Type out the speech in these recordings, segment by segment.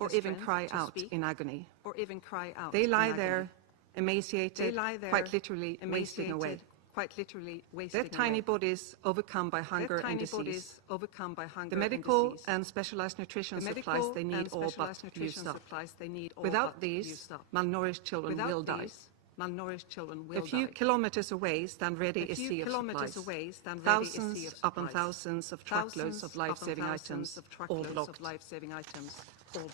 or even cry out in agony. They lie there, emaciated, quite literally wasting away. Their tiny bodies overcome by hunger and disease. The medical and specialized nutrition supplies they need all but used up. Without these, malnourished children will die. A few kilometers away stand ready a sea of supplies. Thousands upon thousands of truckloads of life-saving items, all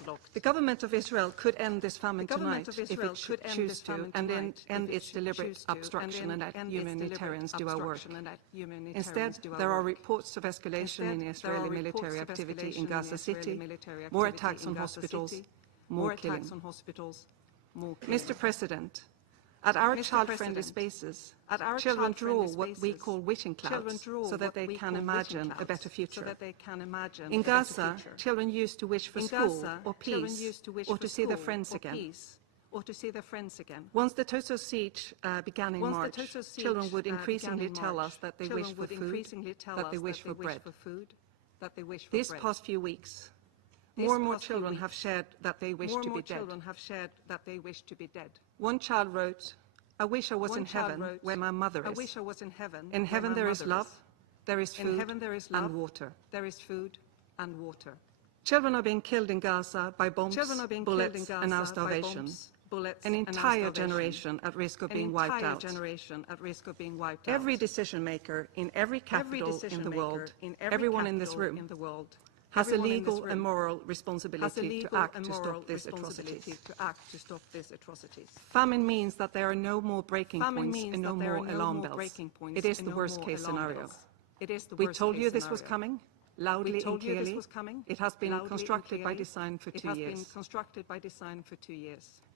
blocked. The government of Israel could end this famine tonight if it should choose to, and then end its deliberate obstruction and let humanitarians do our work. Instead, there are reports of escalation in Israeli military activity in Gaza City, more attacks on hospitals, more killing. Mr. President, at our child-friendly spaces, children draw what we call wishing clouds so that they can imagine a better future. In Gaza, children used to wish for school or peace or to see their friends again. Once the total siege began in March, children would increasingly tell us that they wish for food, that they wish for bread. These past few weeks, more and more children have shared that they wish to be dead. One child wrote, "I wish I was in heaven where my mother is. In heaven there is love, there is food and water. Children are being killed in Gaza by bombs, bullets and now starvation. An entire generation at risk of being wiped out. Every decision maker in every capital in the world, everyone in this room, has a legal and moral responsibility to act to stop these atrocities. Famine means that there are no more breaking points and no more alarm bells. It is the worst case scenario. We told you this was coming, loudly and clearly. It has been constructed by design for 2 years.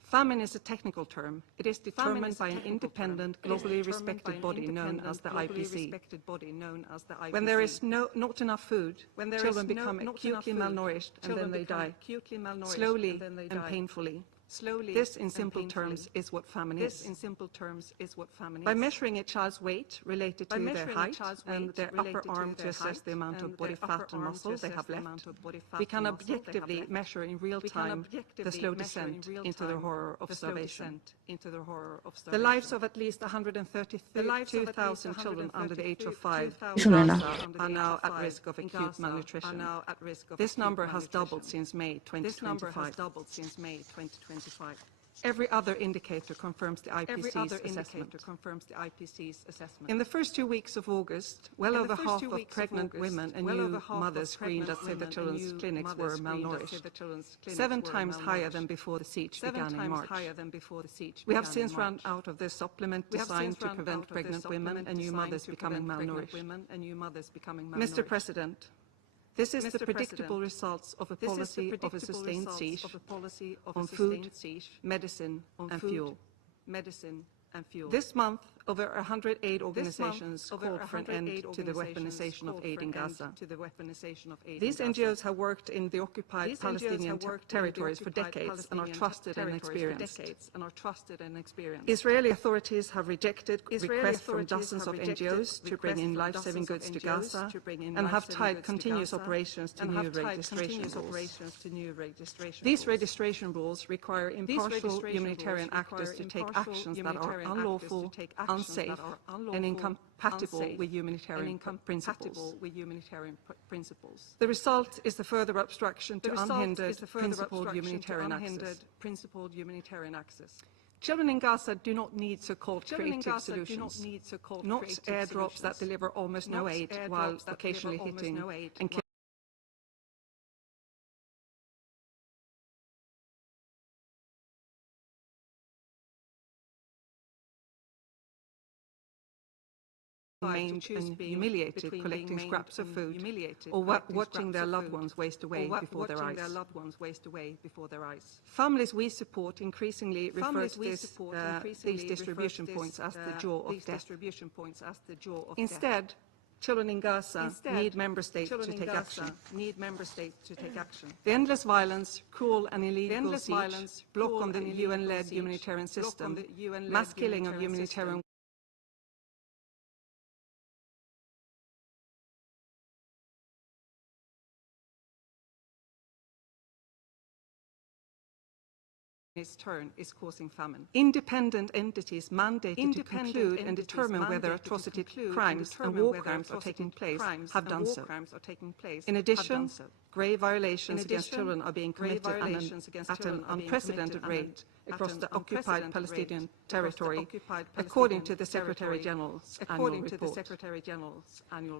Famine is a technical term. It is determined by an independent, globally respected body known as the IPC. When there is not enough food, children become acutely malnourished and then they die, slowly and painfully. This, in simple terms, is what famine is. By measuring a child's weight related to their height and their upper arm to assess the amount of body fat and muscle they have left, we can objectively measure in real time the slow descent into the horror of starvation. The lives of at least 132,000 children under the age of 5 in Gaza are now at risk of acute malnutrition. This number has doubled since May 2025. Every other indicator confirms the IPC's assessment. In the first 2 weeks of August, well over half of pregnant women and new mothers screened at Save the Children's clinics were malnourished, 7 times higher than before the siege began in March. We have since run out of the supplement designed to prevent pregnant women and new mothers becoming malnourished. Mr. President, this is the predictable results of a policy of a sustained siege on food, medicine and fuel. This month, over 100 aid organizations called for an end to the weaponization of aid in Gaza. These NGOs have worked in the occupied Palestinian territories for decades and are trusted and experienced. Israeli authorities have rejected requests from dozens of NGOs to bring in life-saving goods to Gaza and have tied continuous operations to new registration rules. These registration rules require impartial humanitarian actors to take actions that are unlawful, unsafe and incompatible with humanitarian principles. The result is the further obstruction to unhindered, principled humanitarian access. Children in Gaza do not need so-called creative solutions, not airdrops that deliver almost no aid while occasionally hitting and killing maimed and humiliated, collecting scraps of food, or watching their loved ones waste away before their eyes. Families we support increasingly refer to these distribution points as the jaw of death. Instead, children in Gaza need member states to take action. The endless violence, cruel and illegal siege, block on the UN-led humanitarian system, mass killing of humanitarian its turn is causing famine. Independent entities mandated to conclude and determine whether atrocity crimes and war crimes are taking place have done so. In addition, grave violations against children are being committed at an unprecedented rate across the occupied Palestinian territory, according to the Secretary-General's annual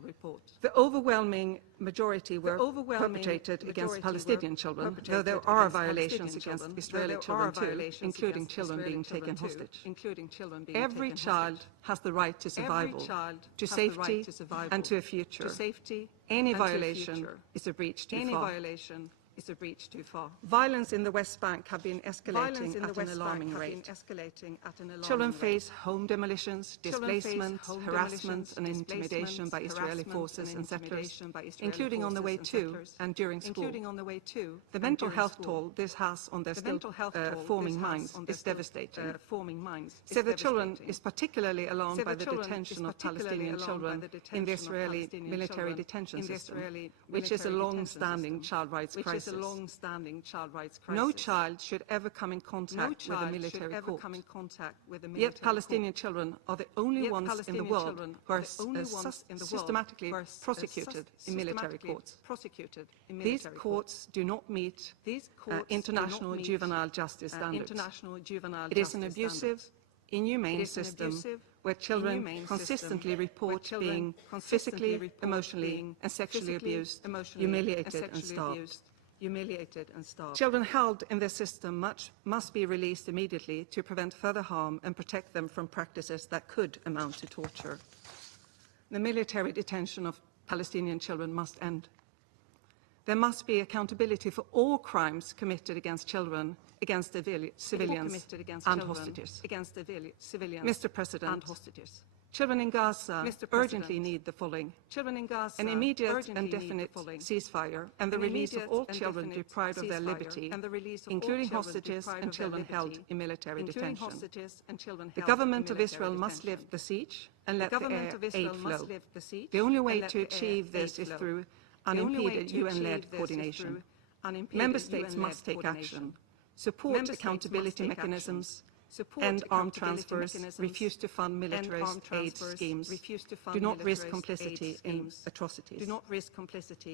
report. The overwhelming majority were perpetrated against Palestinian children, though there are violations against Israeli children too, including children being taken hostage. Every child has the right to survival, to safety, and to a future. Any violation is a breach too far. Violence in the West Bank have been escalating at an alarming rate. Children face home demolitions, displacement, harassment and intimidation by Israeli forces and settlers, including on the way to and during school. The mental health toll this has on their still forming minds is devastating. Save the Children is particularly alarmed by the detention of Palestinian children in the Israeli military detention system, which is a long-standing child rights crisis. No child should ever come in contact with a military court. Yet Palestinian children are the only ones in the world who are systematically prosecuted in military courts. These courts do not meet international juvenile justice standards. It is an abusive, inhumane system where children consistently report being physically, emotionally, and sexually abused, humiliated, and starved. Children held in this system must be released immediately to prevent further harm and protect them from practices that could amount to torture. The military detention of Palestinian children must end. There must be accountability for all crimes committed against children, against civilians and hostages. Mr. President, children in Gaza urgently need the following: an immediate and definite ceasefire and the release of all children deprived of their liberty, including hostages and children held in military detention. The government of Israel must lift the siege and let the aid flow. The only way to achieve this is through unimpeded UN-led coordination. Member states must take action, support accountability mechanisms, end armed transfers, refuse to fund militarist aid schemes, do not risk complicity in atrocities.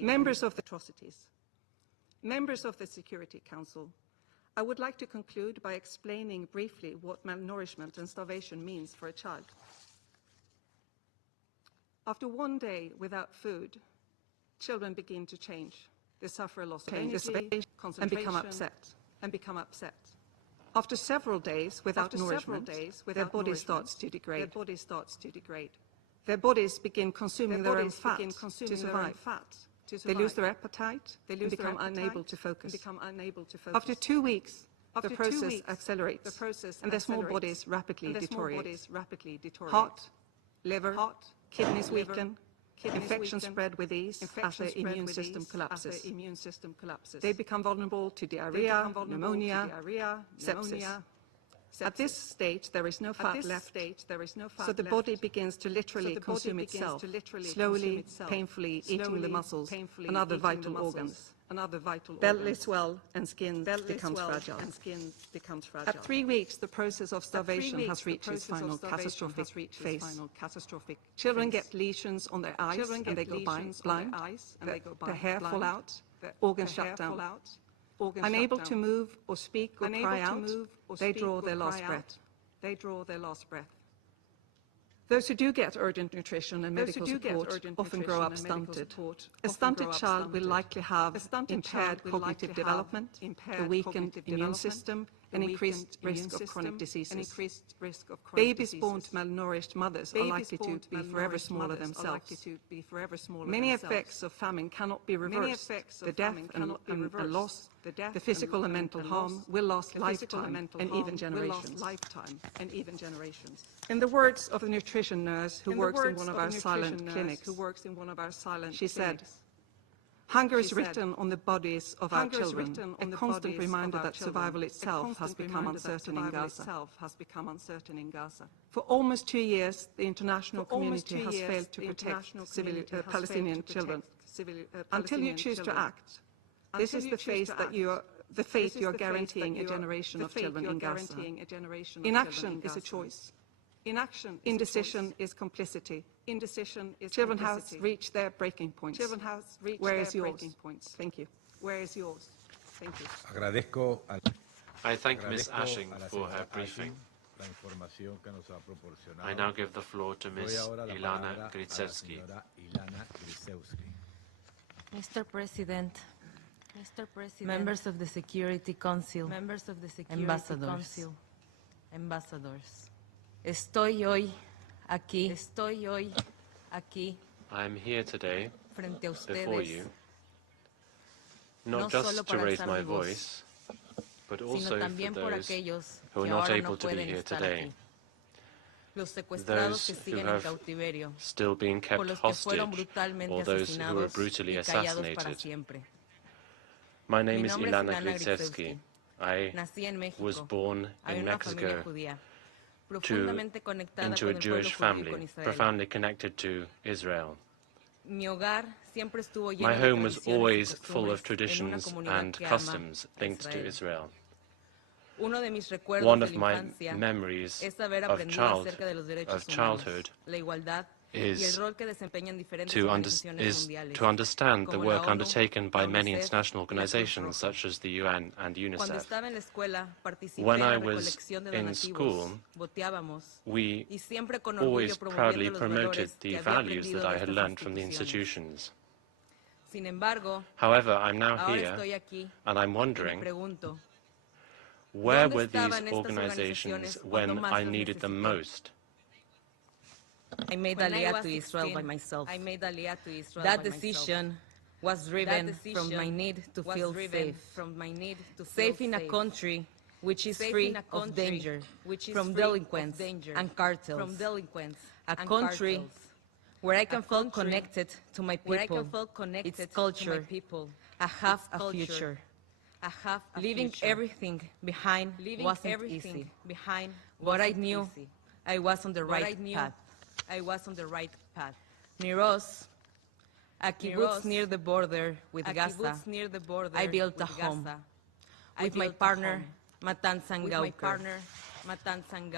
Members of the Security Council, I would like to conclude by explaining briefly what malnourishment and starvation means for a child. After one day without food, children begin to change. They suffer a loss of energy, concentration, and become upset. After several days without nourishment, their body starts to degrade. Their bodies begin consuming their own fat to survive. They lose their appetite and become unable to focus. After 2 weeks, the process accelerates, and their small bodies rapidly deteriorate. Heart, liver, kidneys weaken, infections spread with ease as their immune system collapses. They become vulnerable to diarrhea, pneumonia, sepsis. At this stage, there is no fat left, so the body begins to literally consume itself, slowly, painfully eating the muscles and other vital organs. Belly swell and skin becomes fragile. At 3 weeks, the process of starvation has reached its final catastrophic phase. Children get lesions on their eyes and they go blind. Their hair fall out, organs shut down. Unable to move or speak or cry out, they draw their last breath. Those who do get urgent nutrition and medical support often grow up stunted. A stunted child will likely have impaired cognitive development, a weakened immune system, and increased risk of chronic diseases. Babies born to malnourished mothers are likely to be forever smaller themselves. Many effects of famine cannot be reversed. The death and loss, the physical and mental harm will last lifetime and even generations. In the words of a nutrition nurse who works in one of our silent clinics, she said, "Hunger is written on the bodies of our children, a constant reminder that survival itself has become uncertain in Gaza. For almost 2 years, the international community has failed to protect Palestinian children. Until you choose to act, this is the phase that you the fate you are guaranteeing a generation of children in Gaza. Inaction is a choice. Indecision is complicity. Children have reached their breaking points. Where is yours? Thank you. Where is yours? Thank you. I thank Ms. Ashing for her briefing. I now give the floor to Ms. Ilana Gritsevsky. Mr. President, members of the Security Council, ambassadors, estoy hoy aquí, I am here today before you, not just to raise my voice, but also for those who are not able to be here today, those who have still been kept hostage, or those who were brutally assassinated. My name is Ilana Gritsevsky. I was born in Mexico into a Jewish family, profoundly connected to Israel. My home was always full of traditions and customs linked to Israel. One of my memories of childhood is to understand the work undertaken by many international organizations such as the UN and UNICEF. When I was in school, we always proudly promoted the values that I had learned from the institutions. However, I'm now here, and I'm wondering, where were these organizations when I needed them most? I made Aliyah to Israel by myself. That decision was driven from my need to feel safe. Safe in a country which is free of danger from delinquents and cartels. A country where I can feel connected to my people, its culture, I have a future. Leaving everything behind wasn't easy, but I knew I was on the right path. Near us, a kibbutz near the border with Gaza, I built a home with my partner, Matan Sangauker.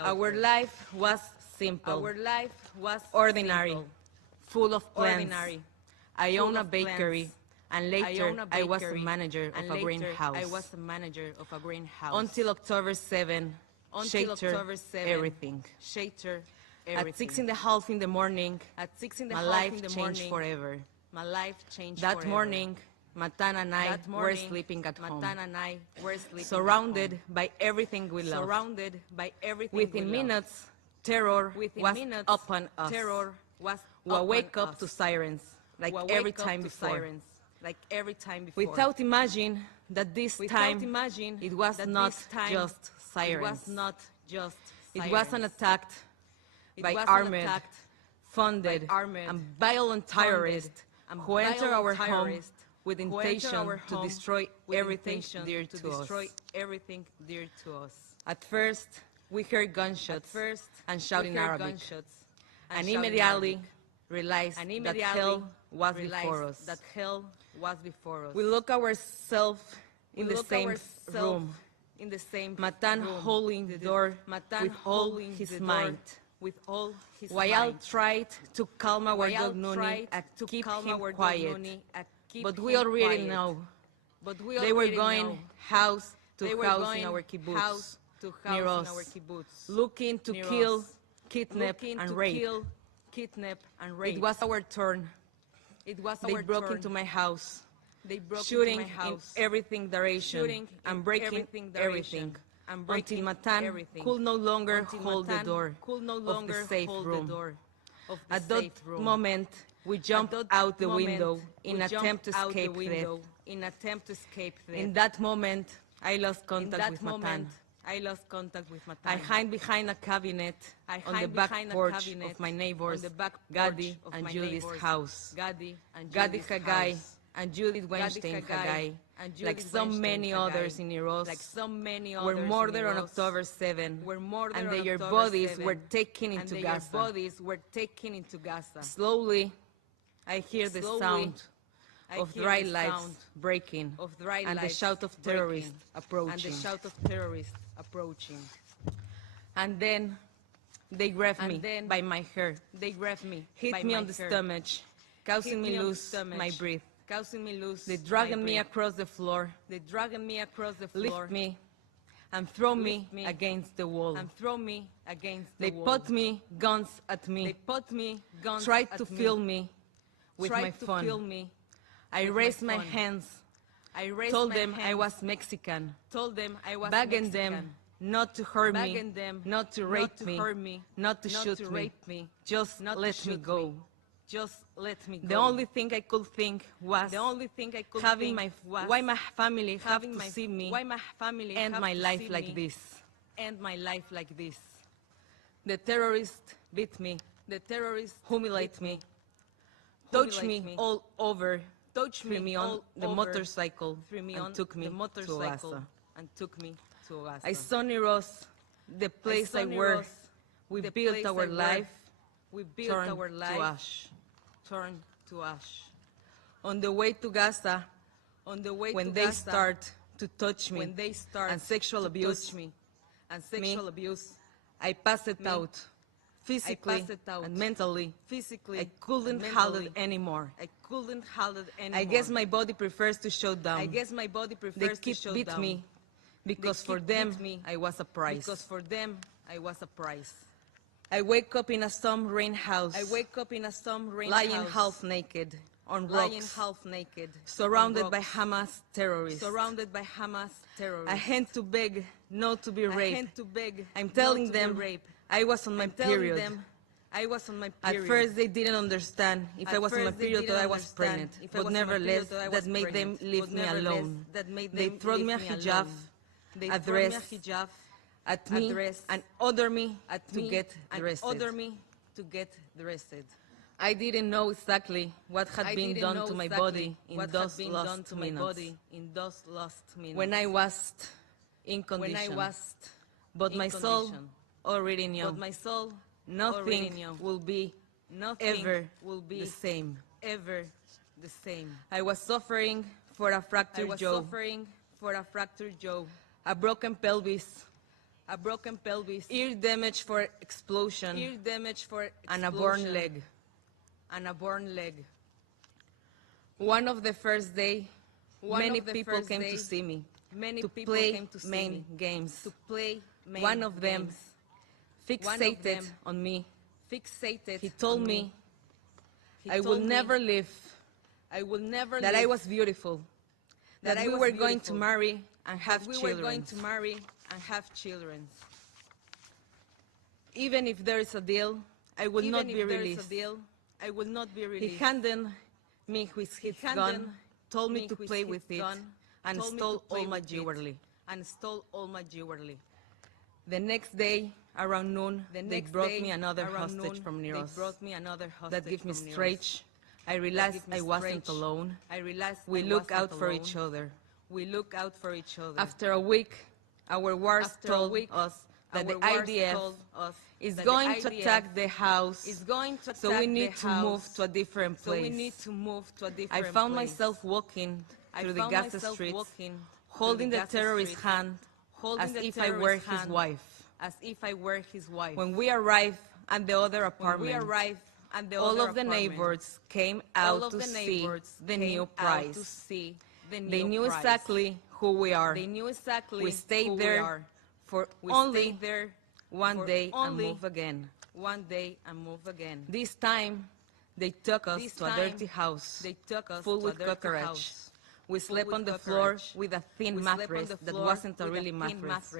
Our life was simple, ordinary, full of plans. I own a bakery, and later I was a manager of a greenhouse. Until October 7, shattered everything. At 6:30 in the morning, my life changed forever. That morning, Matan and I were sleeping at home, surrounded by everything we love. Within minutes, terror was upon us. We wake up to sirens, like every time before. Without imagining that this time it was not just sirens. It was an attack by armed, funded, and violent terrorists who enter our home with intention to destroy everything dear to us. At first, we heard gunshots and shouting Arabic, and immediately realized that hell was before us. We look ourselves in the same room, Matan holding the door with all his might. While tried to calm our dog Nuni and to keep him quiet, but we already know they were going house to house in our kibbutz near us, looking to kill, kidnap, and rape. It was our turn. They broke into my house, shooting in everything direction and breaking everything, until Matan could no longer hold the door of the safe room. At that moment, we jumped out the window in an attempt to escape death. In that moment, I lost contact with Matan. I hid behind a cabinet on the back porch of my neighbors, Gadi and Judith's house. Gadi Hagai and Judith Weinstein Hagai, like so many others in Iran, were murdered on October 7, and their bodies were taken into Gaza. Slowly, I hear the sound of dry lives breaking, and the shout of terrorists approaching. And then they grabbed me by my hair, hit me on the stomach, causing me lose my breath. They dragged me across the floor, lift me, and throw me against the wall. They put me guns at me, tried to fill me with my phone. I raised my hands, told them I was Mexican, begging them not to hurt me, not to rape me, not to shoot me, just let me go. The only thing I could think was why my family have to see me end my life like this. The terrorists beat me, humiliate me, touch me all over, threw me on the motorcycle, and took me to Gaza. I saw Niros, the place I were. We built our life, turned to ash. On the way to Gaza, when they start to touch me and sexual abuse me, I passed out. Physically and mentally, I couldn't handle it anymore. I guess my body prefers to shut down. They keep beat me because for them I was a prize. I wake up in a storm rain house, lying half naked on rocks, surrounded by Hamas terrorists. I had to beg not to be raped. I'm telling them I was on my period. At first they didn't understand if I was on my period or I was pregnant, but nevertheless that made them leave me alone. They threw me a hijab, a dress at me and ordered me to get dressed. I didn't know exactly what had been done to my body in those last minutes when I was in condition. But my soul already knew nothing will be ever the same. I was suffering for a fractured jaw, a broken pelvis, ear damage for explosion, and a burn leg. One of the first day, many people came to see me, to play main games. One of them fixated on me. He told me I will never leave, that I was beautiful, that we were going to marry and have children. Even if there is a deal, I will not be released. He handed me his gun, told me to play with it, and stole all my jewelry. The next day, around noon, they brought me another hostage from Niros. That gave me strength. I realized I wasn't alone. We look out for each other. After a week, our wars told us that the IDF is going to attack the house, so we need to move to a different place. I found myself walking through the Gaza streets, holding the terrorist's hand as if I were his wife. When we arrived at the other apartment, all of the neighbors came out to see the new prize. They knew exactly who we are. We stayed there for only 1 day and move again. This time, they took us to a dirty house full with cockroach. We slept on the floor with a thin mattress that wasn't a really mattress.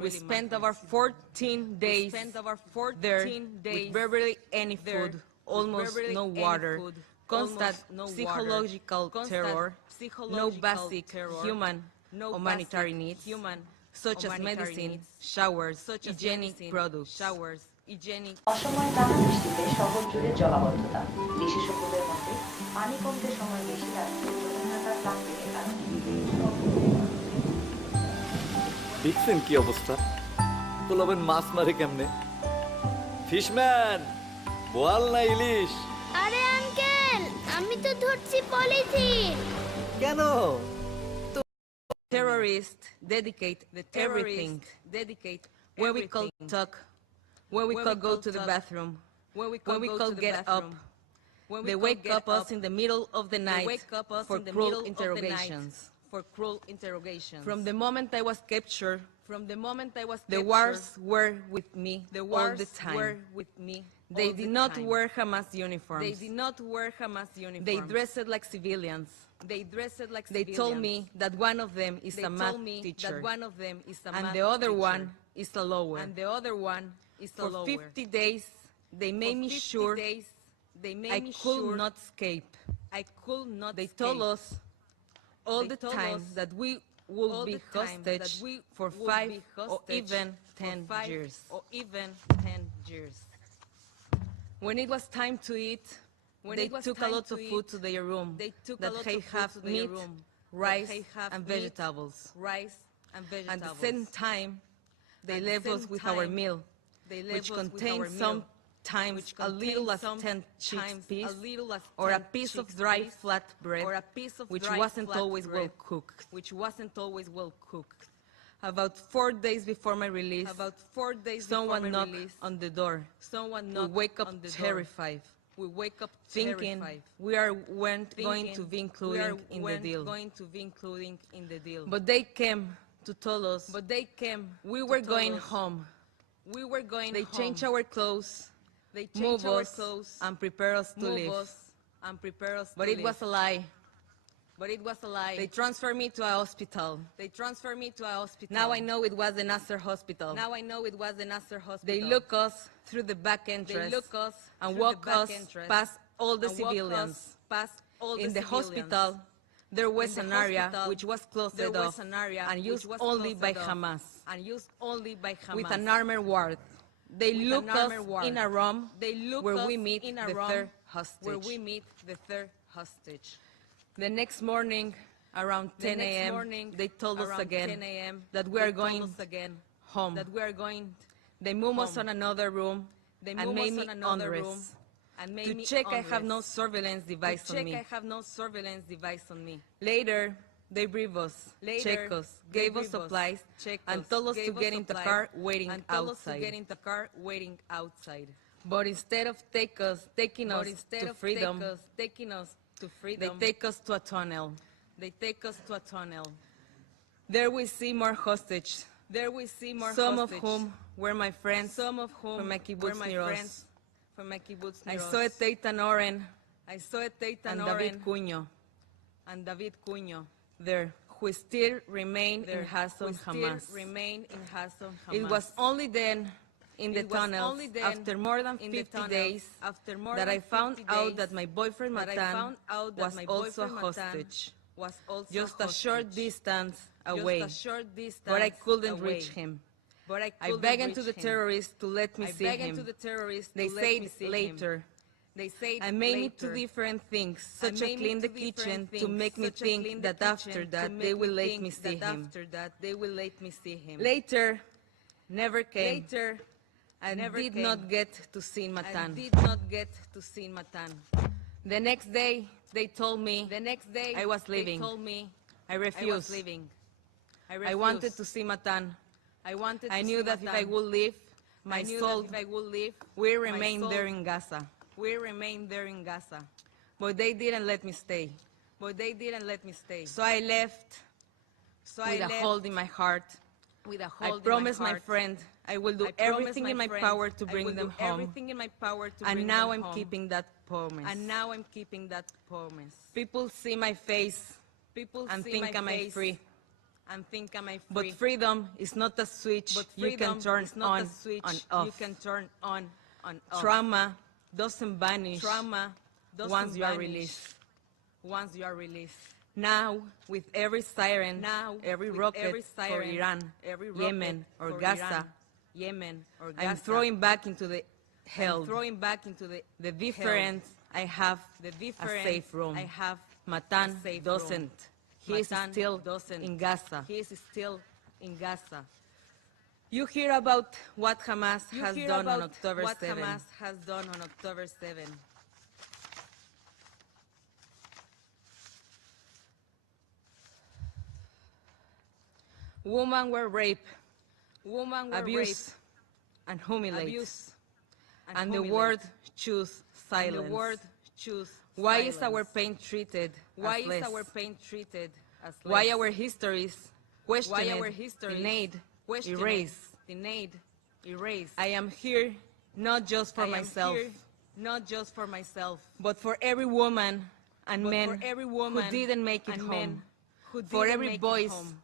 We spent our 14 days there with barely any food, almost no water, constant psychological terror, no basic human humanitarian needs, such as medicine, showers, hygienic products. অসময়ে টানা বৃষ্টিতে শহর জুড়ে জলাবদ্ধতা, বিশেষজ্ঞদের মতে পানি কমতে সময় বেশি লাগছে প্রধানতার প্রাকৃতিক কারণে। দেখছেন কি অবস্থা? পোলাবেন মাছ মারে কেমনে? ফিশম্যান, বোয়াল না ইলিশ? আরে আঙ্কেল, আমি তো ধরছি পলিথিন কেন? Terrorists dedicate everything, where we call talk, where we call go to the bathroom, where we call get up. They wake up us in the middle of the night for cruel interrogations. From the moment I was captured, the wars were with me all the time. They did not wear Hamas uniforms. They dressed like civilians. They told me that one of them is a math teacher, and the other one is a lawyer. For 50 days, they made me sure I could not escape. They told us all the time that we will be hostage for 5 or even 10 years. When it was time to eat, they took a lot of food to their room that they have meat, rice, and vegetables. At the same time, they left us with our meal, which contained sometimes a little as 10 cheese piece or a piece of dry flat bread, which wasn't always well cooked. About 4 days before my release, someone knocked on the door. We wake up terrified, thinking we weren't going to be included in the deal. But they came to tell us we were going home. They changed our clothes, move us, and prepare us to leave. But it was a lie. They transferred me to a hospital. Now I know it was the Nasser hospital. They look us through the back entrance and walk us past all the civilians. In the hospital, there was an area which was closed off and used only by Hamas, with an armored ward. They look us in a room where we meet the third hostage. The next morning, around 10 a.m., they told us again that we are going home. They moved us on another room and made me undress. To check I have no surveillance device on me. Later, they briefed us, checked us, gave us supplies, and told us to get in the car waiting outside. But instead of taking us to freedom, they take us to a tunnel. There we see more hostages, some of whom were my friends from my kibbutz near us. I saw Eteitan Oren and David Cunho there, who still remain in Hasson Hamas. It was only then, in the tunnels, after more than 50 days, that I found out that my boyfriend Matan was also a hostage, just a short distance away, but I couldn't reach him. I begged to the terrorists to let me see him. They said later. I made me do different things, such as clean the kitchen, to make me think that after that they will let me see him. Later, never came. I did not get to see Matan. The next day, they told me I was leaving. I refused. I wanted to see Matan. I knew that if I would leave, my soul will remain there in Gaza. But they didn't let me stay. So I left with a hold in my heart. I promised my friend I will do everything in my power to bring them home. And now I'm keeping that promise. People see my face and think I'm free. But freedom is not a switch you can turn on and off. Trauma doesn't vanish once you are released. Now, with every siren, every rocket for Iran, Yemen, or Gaza, I'm throwing back into the hell. The difference, I have a safe room. Matan doesn't. He is still in Gaza. You hear about what Hamas has done on October 7. Women were raped, abused, and humiliated. And the world chose silence. Why is our pain treated as less? Why our histories questioned, denied, erased? I am here not just for myself, but for every woman and man who didn't make it home, for every voice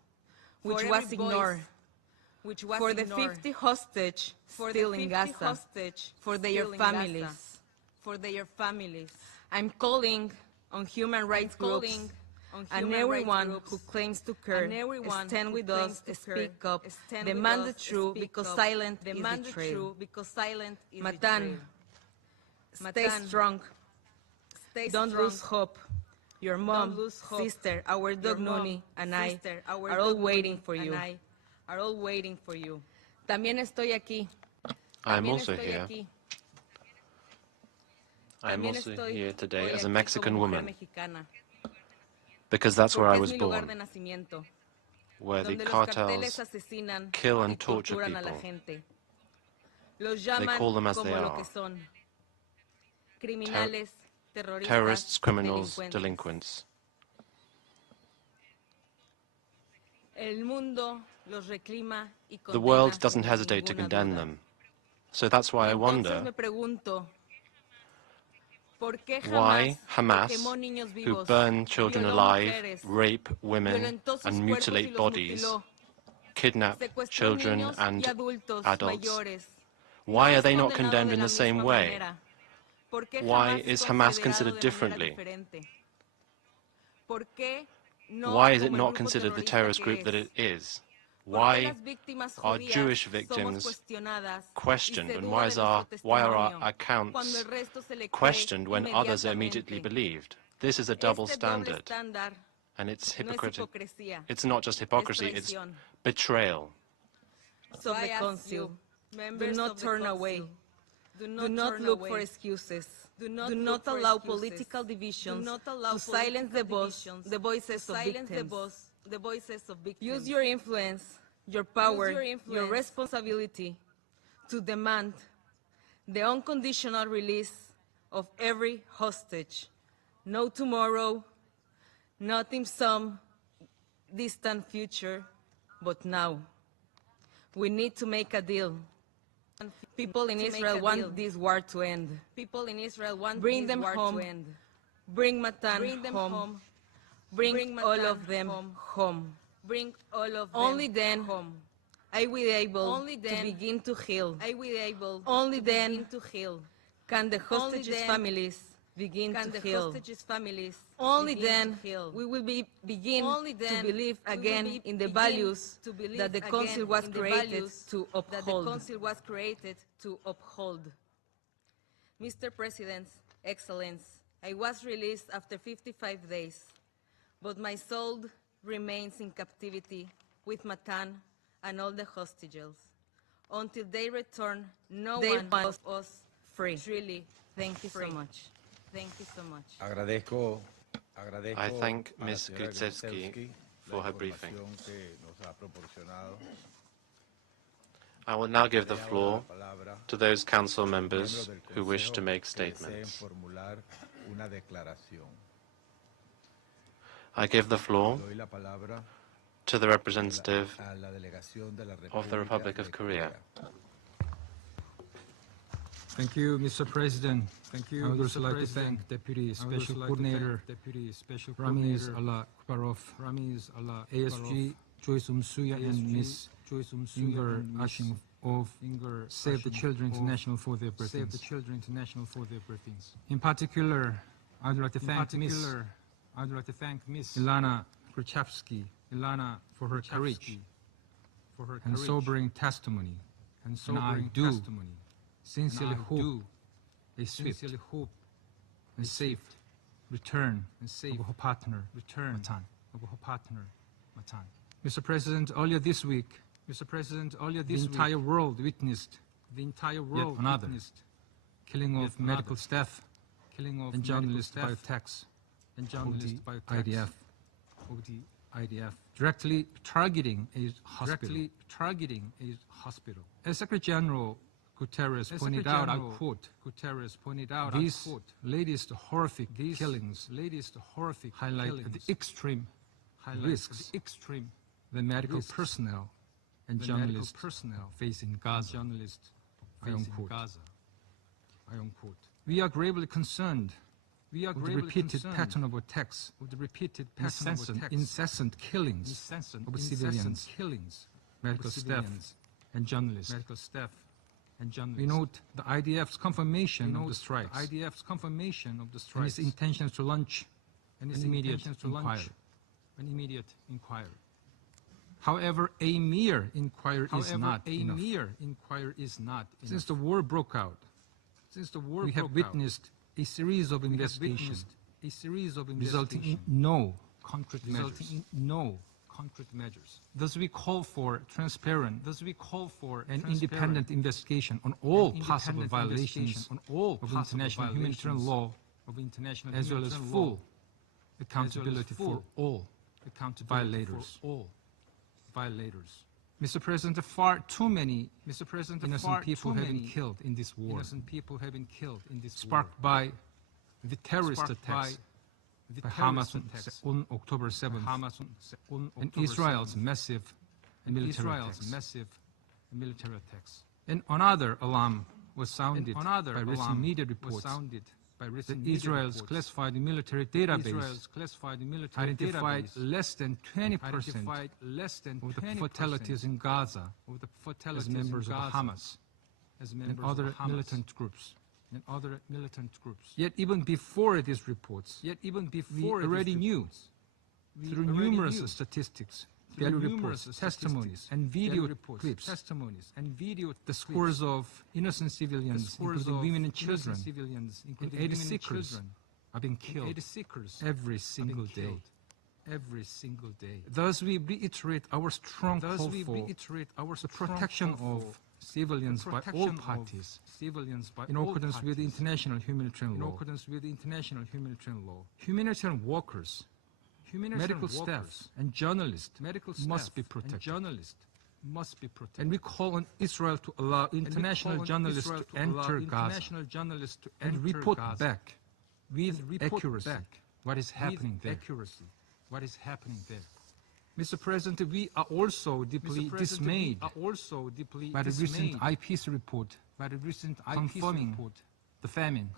which was ignored, for the 50 hostages still in Gaza, for their families. I'm calling on human rights groups and everyone who claims to care, stand with us, speak up, demand the truth, because silent is betrayal. Matan, stay strong. Don't lose hope. Your mom, sister, our dog Nuni, and I are all waiting for you. También estoy aquí. I'm also here. I'm also here today as a Mexican woman, because that's where I was born, where the cartels kill and torture people. They call them as they are. Terrorists, criminals, delinquents. The world doesn't hesitate to condemn them. So that's why I wonder why Hamas, who burn children alive, rape women, and mutilate bodies, kidnap children and adults, why are they not condemned in the same way? Why is Hamas considered differently? Why is it not considered the terrorist group that it is? Why are Jewish victims questioned, and why are our accounts questioned when others are immediately believed? This is a double standard, and it's hypocritical. It's not just hypocrisy, it's betrayal. So the Council, do not turn away. Do not look for excuses. Do not allow political divisions to silence the voices of victims. Use your influence, your power, your responsibility to demand the unconditional release of every hostage. No tomorrow, not in some distant future, but now. We need to make a deal. People in Israel want this war to end. Bring them home. Bring Matan home. Bring all of them home. Only then I will be able to begin to heal. Only then can the hostages' families begin to heal. Only then we will begin to believe again in the values that the Council was created to uphold. Mr. President, Excellence, I was released after 55 days, but my soul remains in captivity with Matan and all the hostages. Until they return, no one of us free. Really, thank you so much. Thank you so much. I thank Ms. Gritsevsky for her briefing. I will now give the floor to those council members who wish to make statements. I give the floor to the representative of the Republic of Korea. Thank you, Mr. President. Thank you. I would also like to thank Deputy Special Coordinator Ramiz Allah Khobor, ASG Joyce Umsuya, and Ms. Inger Ashing of Save the Children International for their briefings. In particular, I would like to thank Ms. Ilana Grachevsky for her courage and sobering testimony. And I do sincerely hope a swift and safe return of her partner, Matan. Mr. President, earlier this week, the entire world witnessed yet another killing of medical staff and journalists by attacks of the IDF. directly targeting a hospital. As Secretary General Guterres pointed out, I quote, these latest horrific killings highlight the extreme risks the medical personnel and journalists face in Gaza. I unquote. We are gravely concerned with the repeated pattern of attacks, incessant killings of civilians, medical staff, and journalists. We note the IDF's confirmation of the strikes and its intentions to launch an immediate inquiry. However, a mere inquiry is not enough. Since the war broke out, we have witnessed a series of investigations resulting in no concrete measures. Thus, we call for transparent and independent investigation on all possible violations of international humanitarian law, as well as full accountability for all violators. Mr. President, far too many innocent people have been killed in this war, sparked by the terrorist attacks by Hamas on October 7th, and Israel's massive military attacks. And another alarm was sounded by recent media reports that Israel's classified military database identified less than 20% of the fatalities in Gaza as members of Hamas and other militant groups. Yet even before these reports, we already knew through numerous statistics, daily reports, testimonies, and video clips, the scores of innocent civilians, including women and children, and aid seekers are being killed every single day. Thus, we reiterate our strong call for the protection of civilians by all parties in accordance with international humanitarian law. Humanitarian workers, medical staff, and journalists must be protected. And we call on Israel to allow international journalists to enter Gaza and report back with accuracy what is happening there. Mr. President, we are also deeply dismayed by the recent IPC report confirming the famine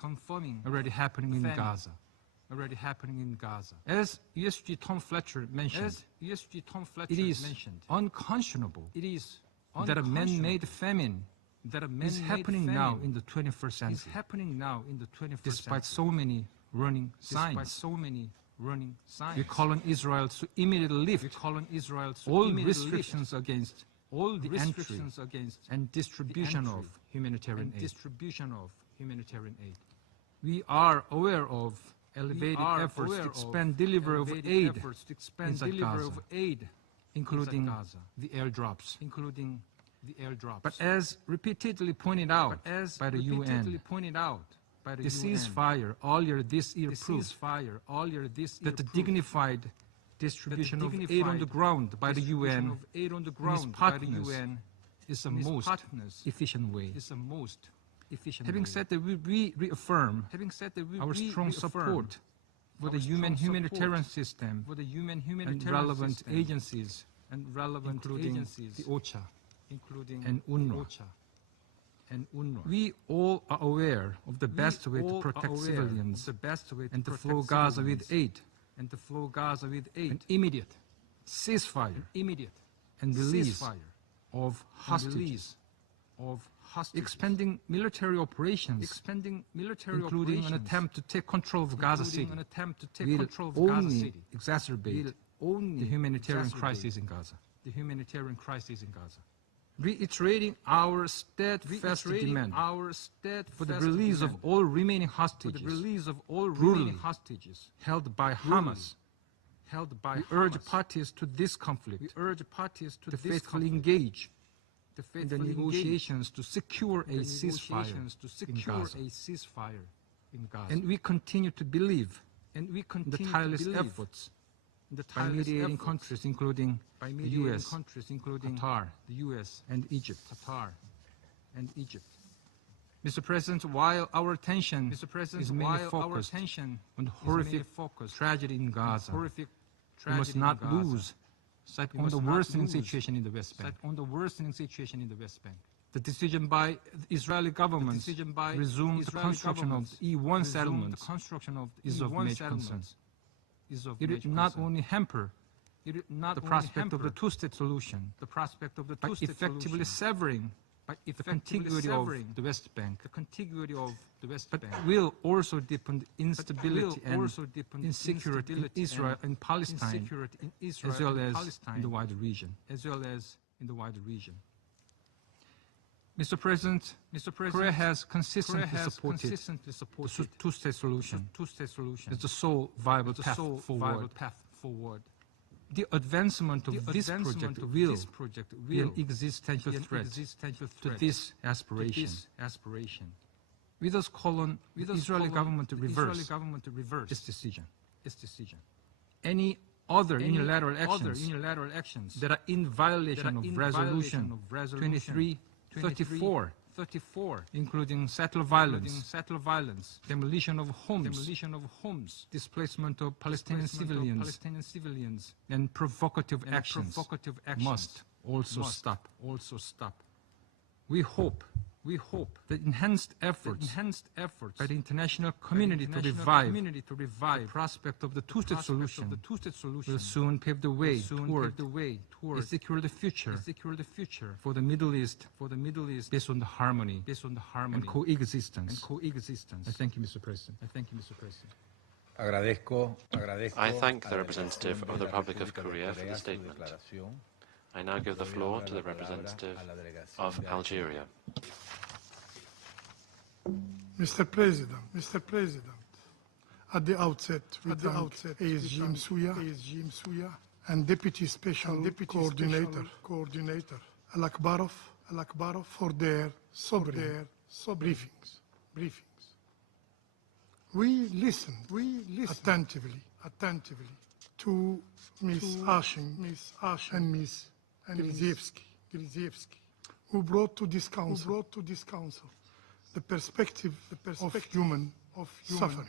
already happening in Gaza. As USG Tom Fletcher mentioned, it is unconscionable that a man-made famine is happening now in the 21st century, despite so many warning signs. We call on Israel to immediately lift all restrictions against the entry and distribution of humanitarian aid. We are aware of elevated efforts to expand delivery of aid inside Gaza, including the airdrops. But as repeatedly pointed out by the UN, the ceasefire earlier this year proved that the dignified distribution of aid on the ground by the UN and its partners is the most efficient way. Having said that, we reaffirm our strong support for the humanitarian system and relevant agencies, including the OCHA and UNRWA. We all are aware of the best way to protect civilians and to flow Gaza with aid, an immediate ceasefire and release of hostages, expanding military operations, including an attempt to take control of Gaza City, will only exacerbate the humanitarian crisis in Gaza. Reiterating our steadfast demand for the release of all remaining hostages brutally held by Hamas. We urge parties to this conflict to faithfully engage in the negotiations to secure a ceasefire in Gaza. And we continue to believe in the tireless efforts by mediating countries, including the U.S., Qatar, the U.S., and Egypt. Mr. President, while our attention is mainly focused on the horrific tragedy in Gaza, we must not lose sight on the worsening situation in the West Bank. The decision by the Israeli government to resume the construction of the E1 settlement is of major concern. It will not only hamper the prospect of the two-state solution, by effectively severing the contiguity of the West Bank, but will also deepen the instability and insecurity in Israel and Palestine, as well as in the wider region. Mr. President, Korea has consistently supported the two-state solution as the sole viable path forward. The advancement of this project will be an existential threat to this aspiration. We thus call on the Israeli government to reverse this decision. Any other unilateral actions that are in violation of Resolution 2334, including settler violence, demolition of homes, displacement of Palestinian civilians, and provocative actions must also stop. We hope that enhanced efforts by the international community to revive the prospect of the two-state solution will soon pave the way toward a secure future for the Middle East based on the harmony and coexistence. I thank you, Mr. President. I thank the representative of the Republic of Korea for the statement. I now give the floor to the representative of Algeria. Mr. President, at the outset, we thank ASG Msuya and Deputy Special Coordinator Al-Akbarov for their sobering briefings. We listened attentively to Ms. Ashing and Ms. Gryziewski, who brought to this council the perspective of human suffering.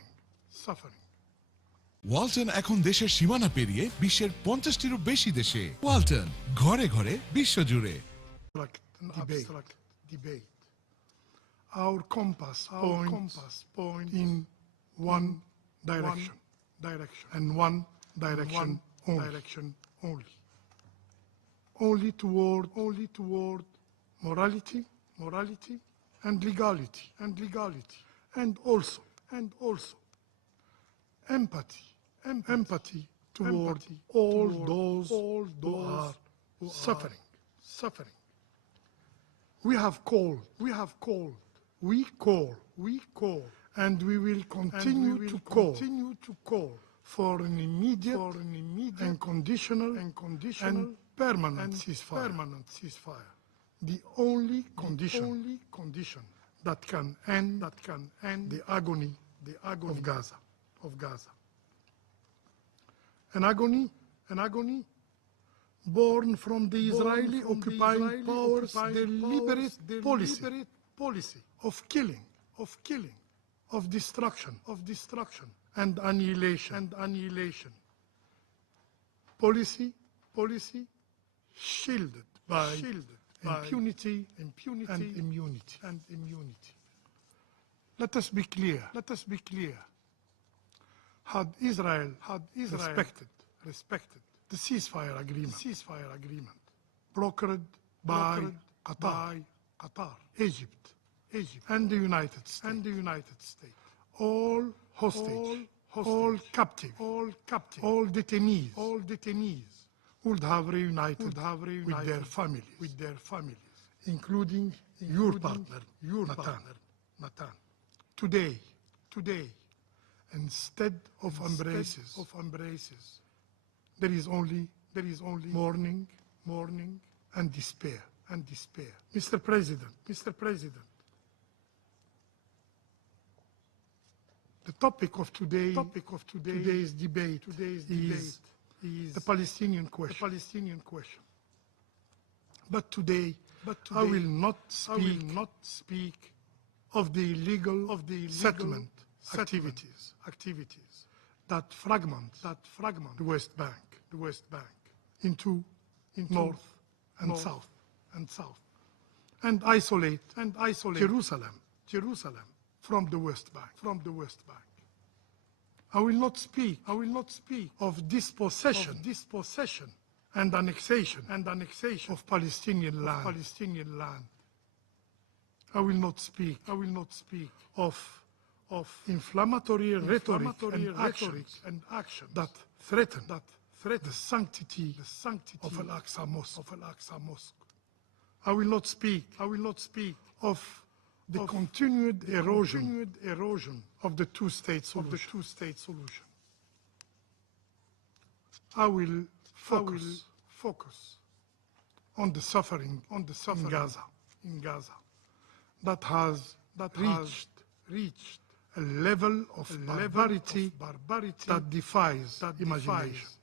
Walton এখন দেশের সীমানা পেরিয়ে বিশ্বের 50টিরও বেশি দেশে। ওয়ালটন, ঘরে ঘরে বিশ্বজুড়ে। Abstract debate. Our compass points in one direction, and one direction only. Only toward morality and legality, and also empathy toward all those who are suffering. We call, and we will continue to call for an immediate and conditional and permanent ceasefire. The only condition that can end the agony of Gaza. An agony born from the Israeli occupying powers' deliberate policy of killing, of destruction, and annihilation. Policy shielded by impunity and immunity. Let us be clear. Had Israel respected the ceasefire agreement brokered by Qatar, Egypt, and the United States, all hostage, all captive, all detainees would have reunited with their families, including your partner, Natan. Today, instead of embraces, there is only mourning and despair. Mr. President, the topic of today's debate is the Palestinian question. But today, I will not speak of the illegal settlement activities that fragment the West Bank into North and South, and isolate Jerusalem from the West Bank. I will not speak of dispossession and annexation of Palestinian land. I will not speak of inflammatory rhetoric and actions that threaten the sanctity of Al-Aqsa Mosque. I will not speak of the continued erosion of the two-state solution. I will focus on the suffering in Gaza that has reached a level of barbarity that defies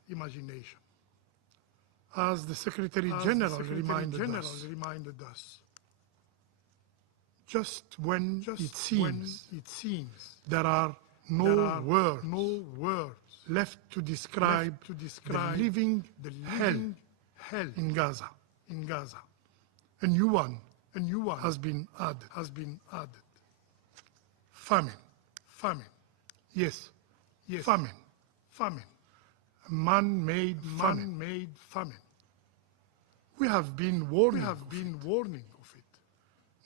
imagination. As the Secretary General reminded us, just when it seems there are no words left to describe the living hell in Gaza. A new one has been added. Famine. Yes, famine. A man-made famine. We have been warning of it.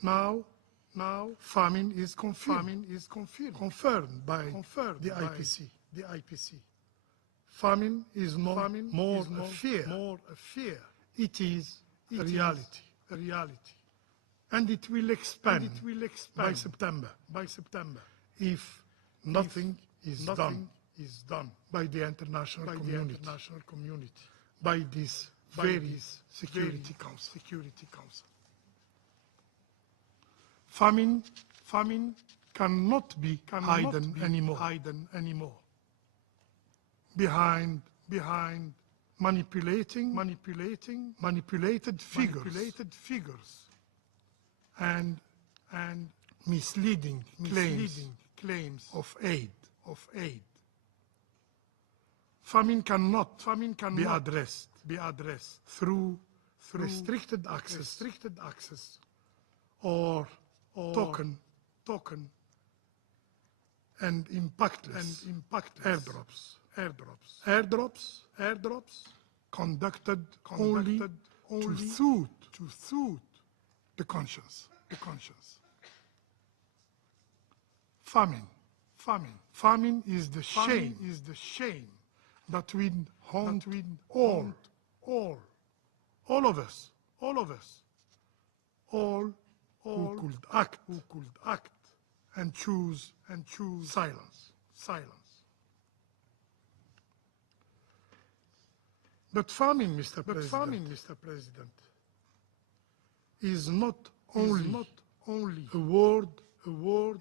Now, famine is confirmed by the IPC. Famine is not more a fear. It is a reality. And it will expand by September. If nothing is done by the international community, by this very Security Council. Famine cannot be hidden anymore. Behind manipulated figures and misleading claims of aid. Famine cannot be addressed through restricted access or token and impactless airdrops conducted only to soothe the conscience. Famine is the shame that will haunt all of us, all who could act and choose silence. But famine, Mr. President, is not only a word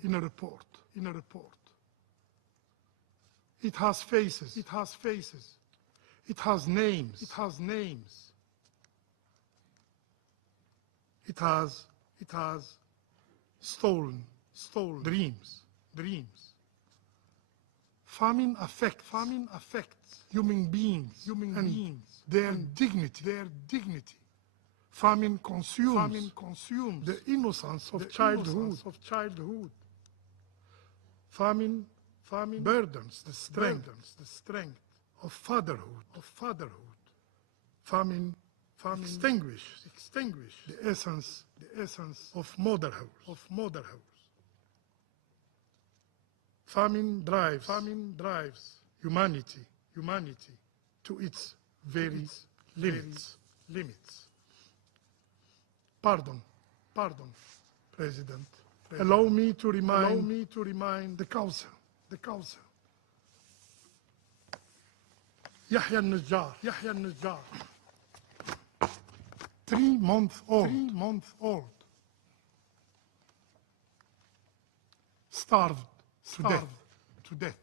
in a report. It has faces. It has names. It has stolen dreams. Famine affects human beings, their dignity. Famine consumes the innocence of childhood. Famine burdens the strength of fatherhood. Famine extinguish the essence of motherhood. Famine drives humanity to its very limits. Pardon, President. Allow me to remind the Council. Yahya al-Najjar, 3-month-old, starved to death.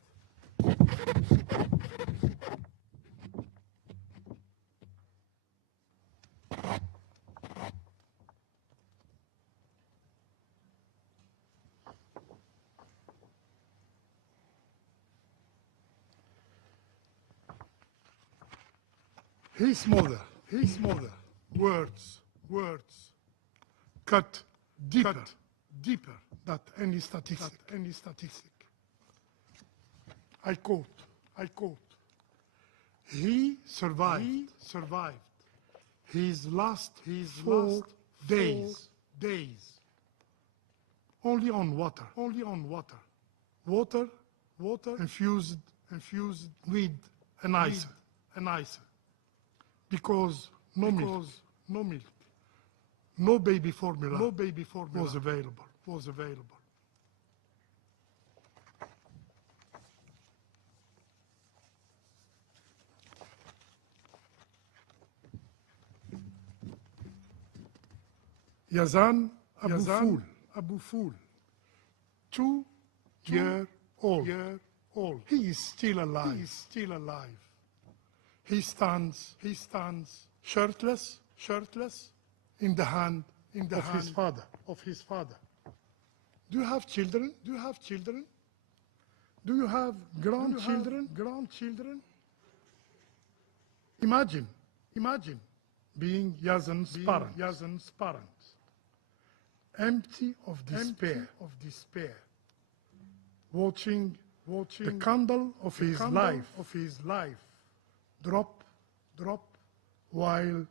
his mother, words, cut deeper than any statistic. I quote, he survived his last 4 days only on water, infused with an ice, because no milk, no baby formula was available. Yazan Abu Ful, 2 year old. He is still alive. He stands shirtless in the hand of his father. Do you have children? Do you have grandchildren? Imagine being Yazan's parents, empty of despair, watching the candle of his life drop while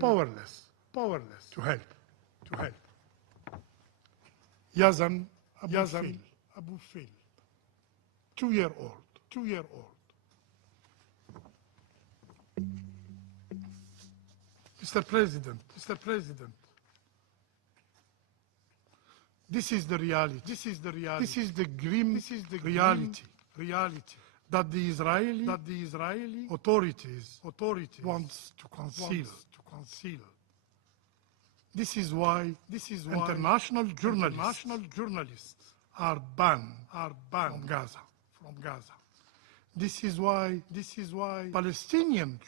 powerless to help. Yazan Abu Fil, 2 year old. Mr. President, this is the reality. This is the grim reality that the Israeli authorities wants to conceal. This is why international journalists are banned from Gaza. This is why Palestinian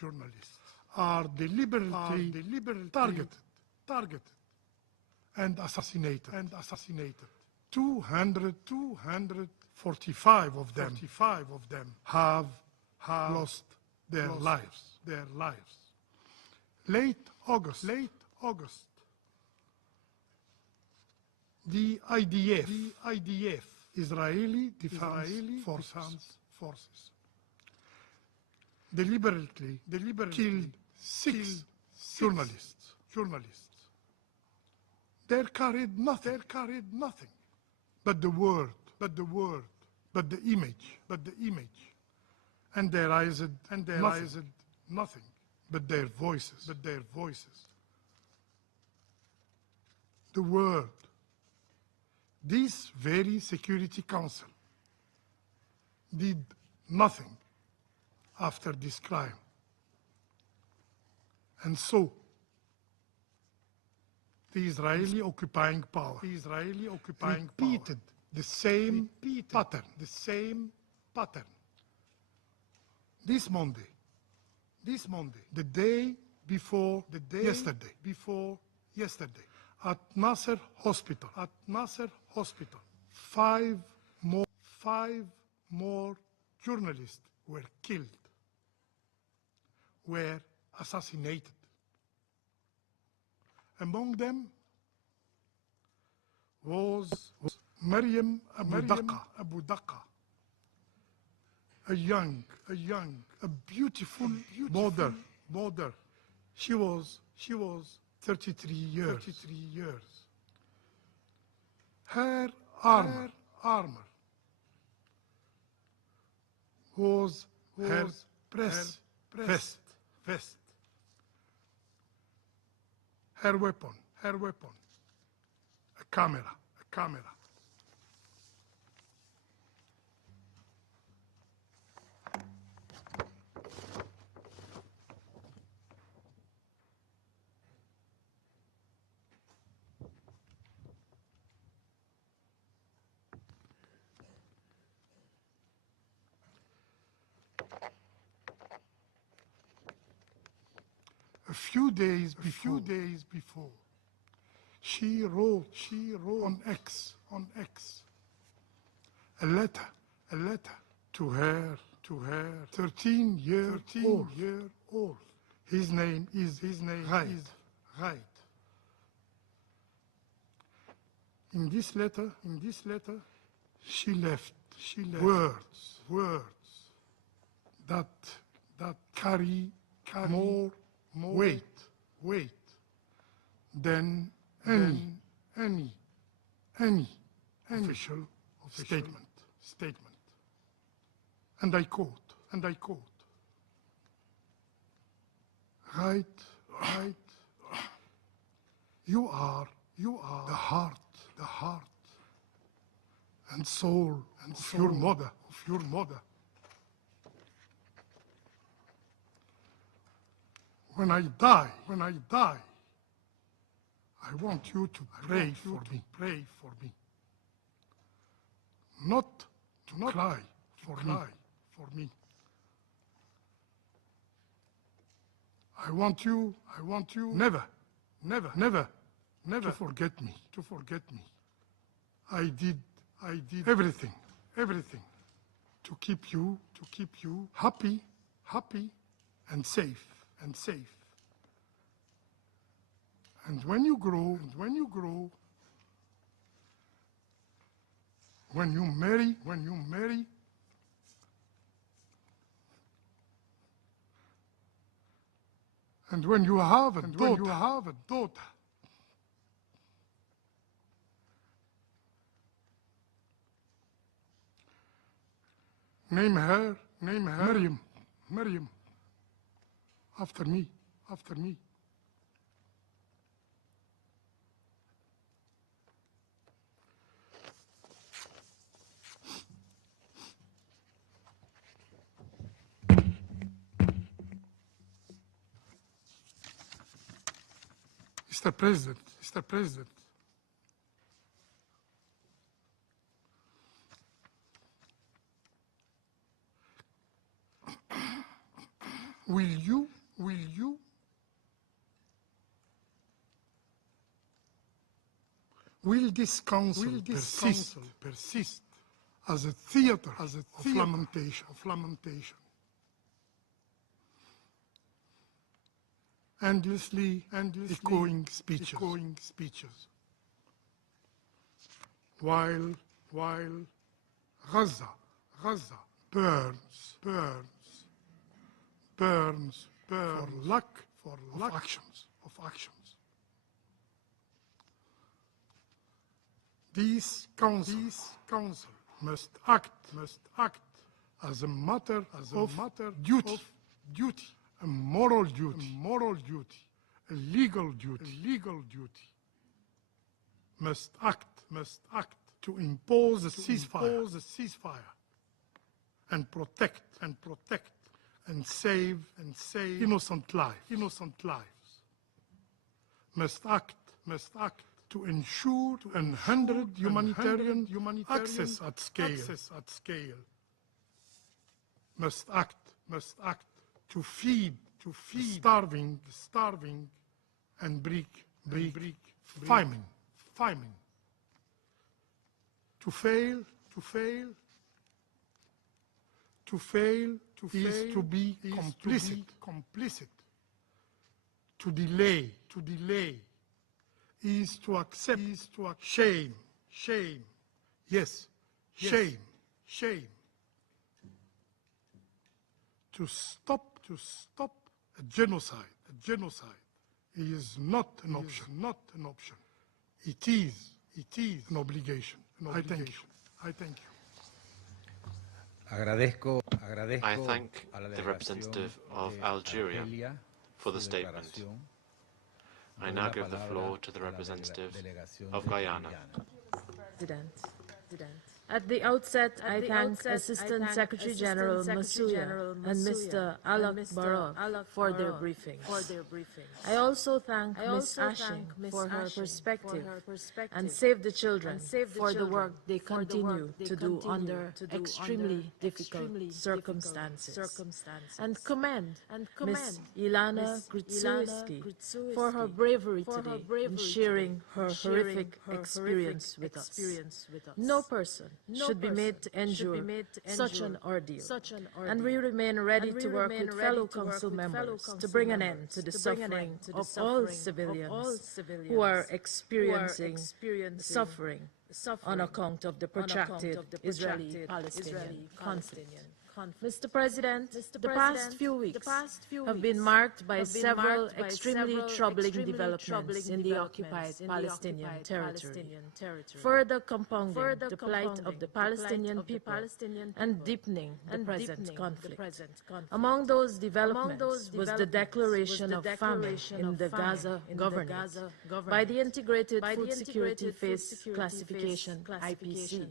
journalists are deliberately targeted and assassinated. 245 of them have lost their lives. Late August, the IDF, Israeli Defense Forces, deliberately killed 6 journalists. They carried nothing but the word, but the image, and they raised nothing but their voices. The word. This very Security Council did nothing after this crime. And so, the Israeli occupying power repeated the same pattern. This Monday, the day before yesterday, at Nasser Hospital, 5 more journalists were killed, were assassinated. Among them was Maryam Abu Daqqa, a beautiful mother. She was 33 years. Her armor was her press vest. Her weapon, a camera. A few days before, she wrote on X a letter to her to her 13-year-old. His name is Right. In this letter, she left words that carry more weight than any official statement. And I quote, Right, you are the heart and soul of your mother. When I die, I want you to pray for me. Not to cry for me. I want you never to forget me. I did everything to keep you happy and safe. And when you grow, when you marry, and when you have a daughter, name her Maryam, after me. Mr. President, will this council persist as a theater of lamentation? Endlessly echoing speeches. While Gaza burns for lack of actions. This council must act as a matter of duty, a moral duty, a legal duty. Must act to impose a ceasefire and protect and save innocent lives. Must act to ensure 100 humanitarian access at scale. Must act to feed the starving and break famine. To fail is to be complicit. To delay is to accept shame. Yes, shame. To stop a genocide is not an option. It is an obligation. I thank you. I thank the representative of Algeria for the statement. I now give the floor to the representative of Guyana. President. At the outset, I thank Assistant Secretary General Masuya and Mr. Alak Barov for their briefings. I also thank Ms. Ashing for her perspective and Save the Children for the work they continue to do under extremely difficult circumstances. And commend Ms. Ilana Grutsuiski for her bravery today in sharing her horrific experience with us. No person should be made to endure such an ordeal, and we remain ready to work with fellow council members to bring an end to the suffering of all civilians who are experiencing suffering on account of the protracted Israeli-Palestinian conflict. Mr. President, the past few weeks have been marked by several extremely troubling developments in the occupied Palestinian territory, further compounding the plight of the Palestinian people and deepening the present conflict. Among those developments was the declaration of famine in the Gaza governorate by the Integrated Food Security Phase Classification (IPC),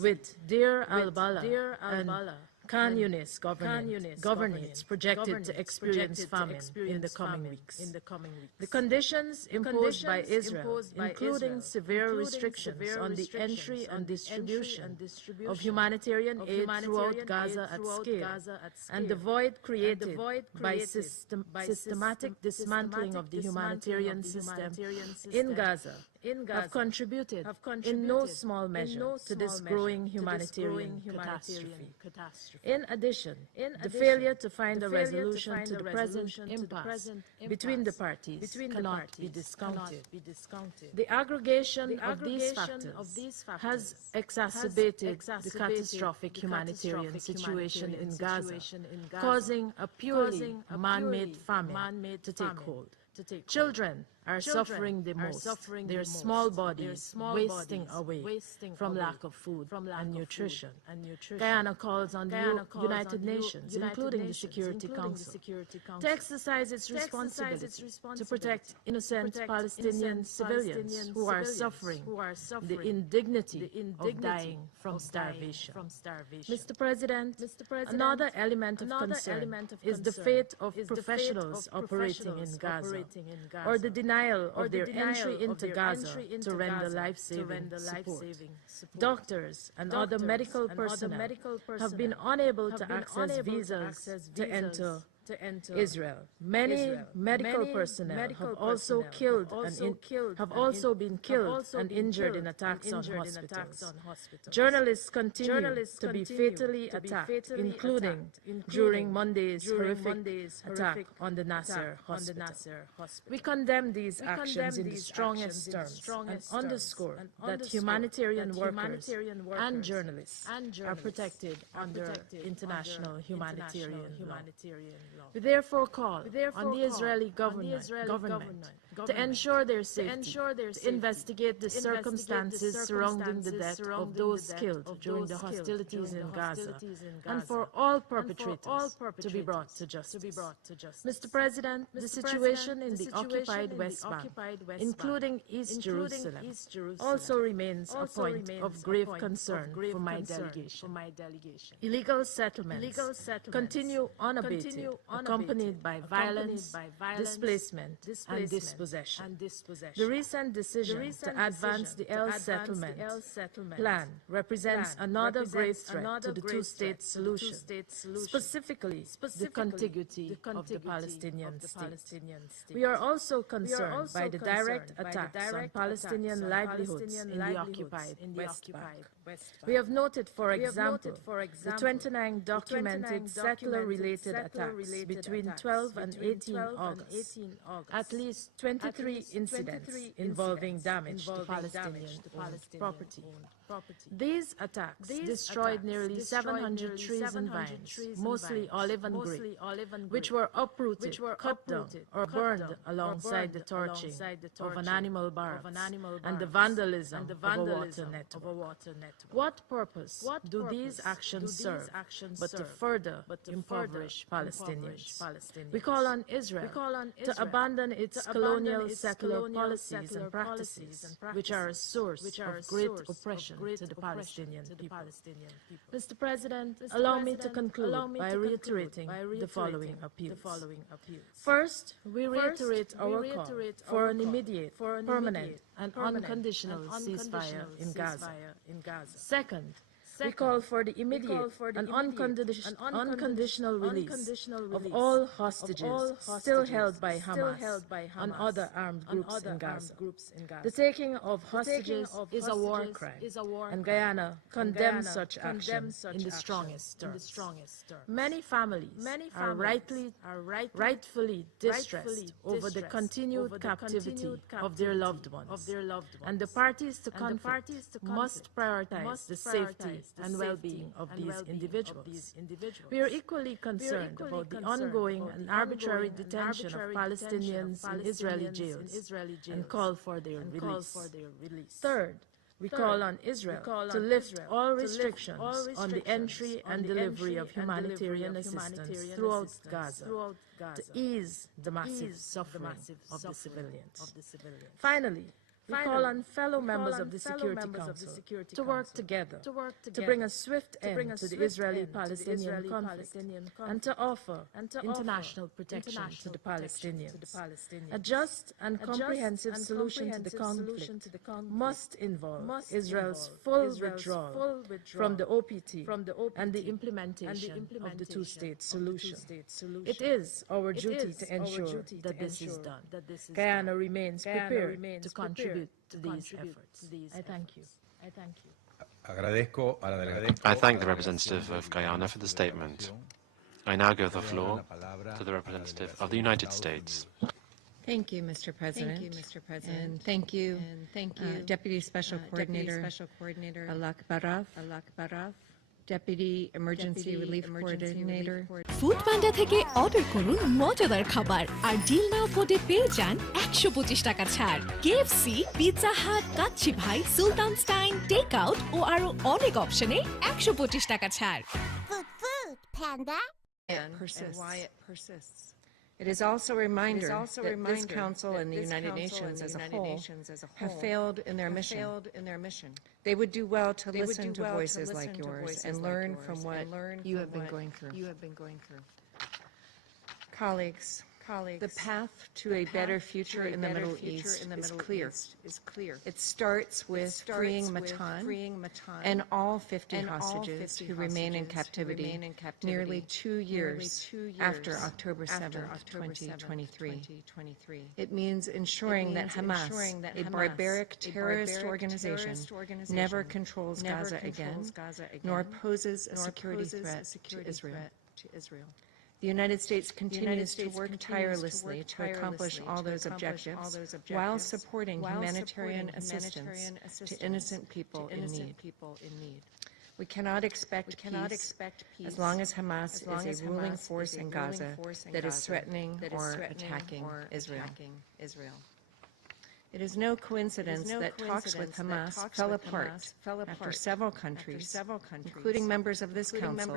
with Deir al-Balah and Khan Yunis governorates projected to experience famine in the coming weeks. The conditions imposed by Israel, including severe restrictions on the entry and distribution of humanitarian aid throughout Gaza at scale, and the void created by systematic dismantling of the humanitarian system in Gaza, have contributed in no small measure to this growing humanitarian catastrophe. In addition, the failure to find a resolution to the present impasse between the parties cannot be discounted. The aggregation of these factors has exacerbated the catastrophic humanitarian situation in Gaza, causing a purely man-made famine to take hold. Children are suffering the most, their small bodies wasting away from lack of food and nutrition. Guyana calls on the United Nations, including the Security Council, to exercise its responsibility to protect innocent Palestinian civilians who are suffering the indignity of dying from starvation. Mr. President, another element of concern is the fate of professionals operating in Gaza, or the denial of their entry into Gaza to render life-saving support. Doctors and other medical personnel have been unable to access visas to enter Israel. Many medical personnel have also been killed and injured in attacks on hospitals. Journalists continue to be fatally attacked, including during Monday's horrific attack on the Nasser hospital. We condemn these actions in the strongest terms and underscore that humanitarian workers and journalists are protected under international humanitarian law. We therefore call on the Israeli government to ensure their safety, to investigate the circumstances surrounding the death of those killed during the hostilities in Gaza, and for all perpetrators to be brought to justice. Mr. President, the situation in the occupied West Bank, including East Jerusalem, also remains a point of grave concern for my delegation. Illegal settlements continue unabated, accompanied by violence, displacement, and dispossession. The recent decision to advance the El Settlement plan represents another grave threat to the two-state solution, specifically the contiguity of the Palestinian state. We are also concerned by the direct attacks on Palestinian livelihoods in the occupied West Bank. We have noted, for example, the 29 documented settler-related attacks between 12 and 18 August, at least 23 incidents involving damage to Palestinian property. These attacks destroyed nearly 700 trees and vines, mostly olive and grape, which were uprooted, cut down, or burned alongside the torching of an animal barracks and the vandalism of a water network. What purpose do these actions serve but to further impoverish Palestinians? We call on Israel to abandon its colonial secular policies and practices, which are a source of great oppression to the Palestinian people. Mr. President, allow me to conclude by reiterating the following appeals. First, we reiterate our call for an immediate, permanent, and unconditional ceasefire in Gaza. Second, we call for the immediate and unconditional release of all hostages still held by Hamas and other armed groups in Gaza. The taking of hostages is a war crime, and Guyana condemns such action in the strongest terms. Many families are rightfully distressed over the continued captivity of their loved ones, and the parties to conflict must prioritize the safety and well-being of these individuals. We are equally concerned about the ongoing and arbitrary detention of Palestinians in Israeli jails and call for their release. Third, we call on Israel to lift all restrictions on the entry and delivery of humanitarian assistance throughout Gaza to ease the massive suffering of the civilians. Finally, we call on fellow members of the Security Council to work together to bring a swift end to the Israeli-Palestinian conflict and to offer international protection to the Palestinians. A just and comprehensive solution to the conflict must involve Israel's full withdrawal from the OPT and the implementation of the two-state solution. It is our duty to ensure that this is done. Guyana remains prepared to contribute to these efforts. I thank you. I thank the representative of Guyana for the statement. I now give the floor to the representative of the United States. Thank you, Mr. President. And thank you, Deputy Special Coordinator Alak Baraf, Deputy Emergency Relief Coordinator. Foodpanda থেকে order করুন মজাদার খাবার আর deal নাও কোডে পেয়ে যান 125 টাকা ছাড়। KFC, Pizza Hut, kacchi ভাই, সুলতান স্টাইন, টেক আউট ও আরো অনেক অপশনে 125 টাকা ছাড়। Food Panda. And why it persists. It is also a reminder that this Council and the United Nations as a whole have failed in their mission. They would do well to listen to voices like yours and learn from what you have been going through. Colleagues, the path to a better future in the Middle East is clear. It starts with freeing Matan and all 50 hostages who remain in captivity nearly 2 years after October 7th, 2023. It means ensuring that Hamas, a barbaric terrorist organization, never controls Gaza again, nor poses a security threat to Israel. The United States continues to work tirelessly to accomplish all those objectives while supporting humanitarian assistance to innocent people in need. We cannot expect peace as long as Hamas is a ruling force in Gaza that is threatening or attacking Israel. It is no coincidence that talks with Hamas fell apart after several countries, including members of this Council,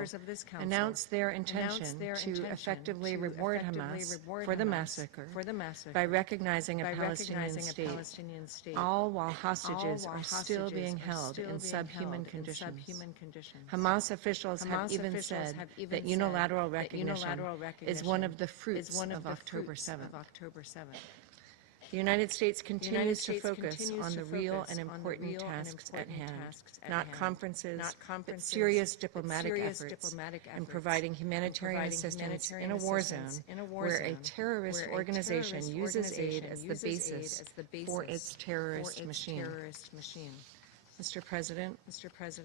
announced their intention to effectively reward Hamas for the massacre by recognizing a Palestinian state, all while hostages are still being held in subhuman conditions. Hamas officials have even said that unilateral recognition is one of the fruits of October 7th. The United States continues to focus on the real and important tasks at hand, not conferences, but serious diplomatic efforts in providing humanitarian assistance in a war zone where a terrorist organization uses aid as the basis for its terrorist machine. Mr. President,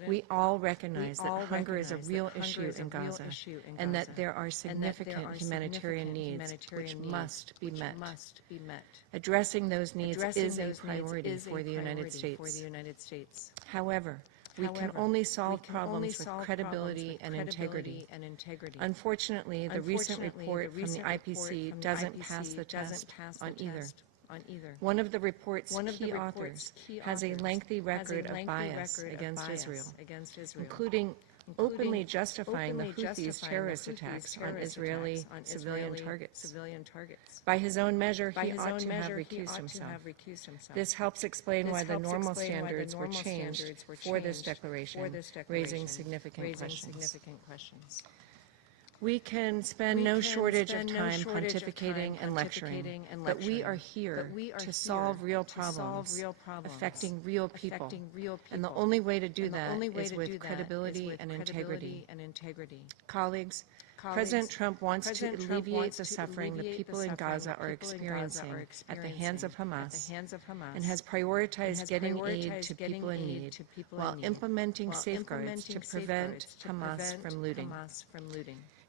we all recognize that hunger is a real issue in Gaza and that there are significant humanitarian needs which must be met. Addressing those needs is a priority for the United States. However, we can only solve problems with credibility and integrity. Unfortunately, the recent report from the IPC doesn't pass the test on either. One of the report's key authors has a lengthy record of bias against Israel, including openly justifying the Houthis' terrorist attacks on Israeli civilian targets. By his own measure, he ought to have recused himself. This helps explain why the normal standards were changed for this declaration, raising significant questions. We can spend no shortage of time pontificating and lecturing, but we are here to solve real problems affecting real people. And the only way to do that is with credibility and integrity. Colleagues, President Trump wants to alleviate the suffering the people in Gaza are experiencing at the hands of Hamas and has prioritized getting aid to people in need while implementing safeguards to prevent Hamas from looting.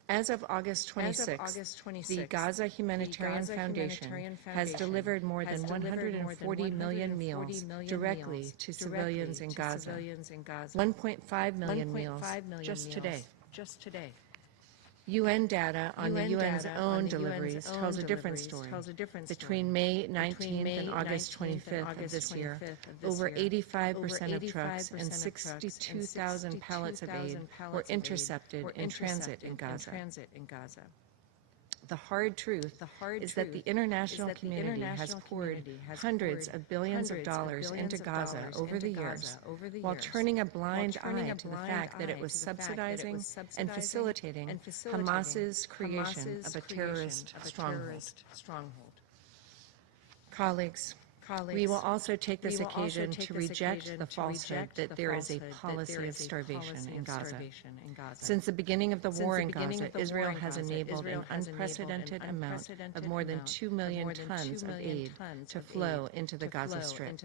As of August 26, the Gaza Humanitarian Foundation has delivered more than 140 million meals directly to civilians in Gaza, 1.5 million meals just today. UN data on the UN's own deliveries tells a different story. Between May 19th and August 25th of this year, over 85% of trucks and 62,000 pallets of aid were intercepted in transit in Gaza. The hard truth is that the international community has poured hundreds of billions of dollars into Gaza over the years, while turning a blind eye to the fact that it was subsidizing and facilitating Hamas's creation of a terrorist stronghold. Colleagues, we will also take this occasion to reject the falsehood that there is a policy of starvation in Gaza. Since the beginning of the war in Gaza, Israel has enabled an unprecedented amount of more than 2 million tons of aid to flow into the Gaza Strip.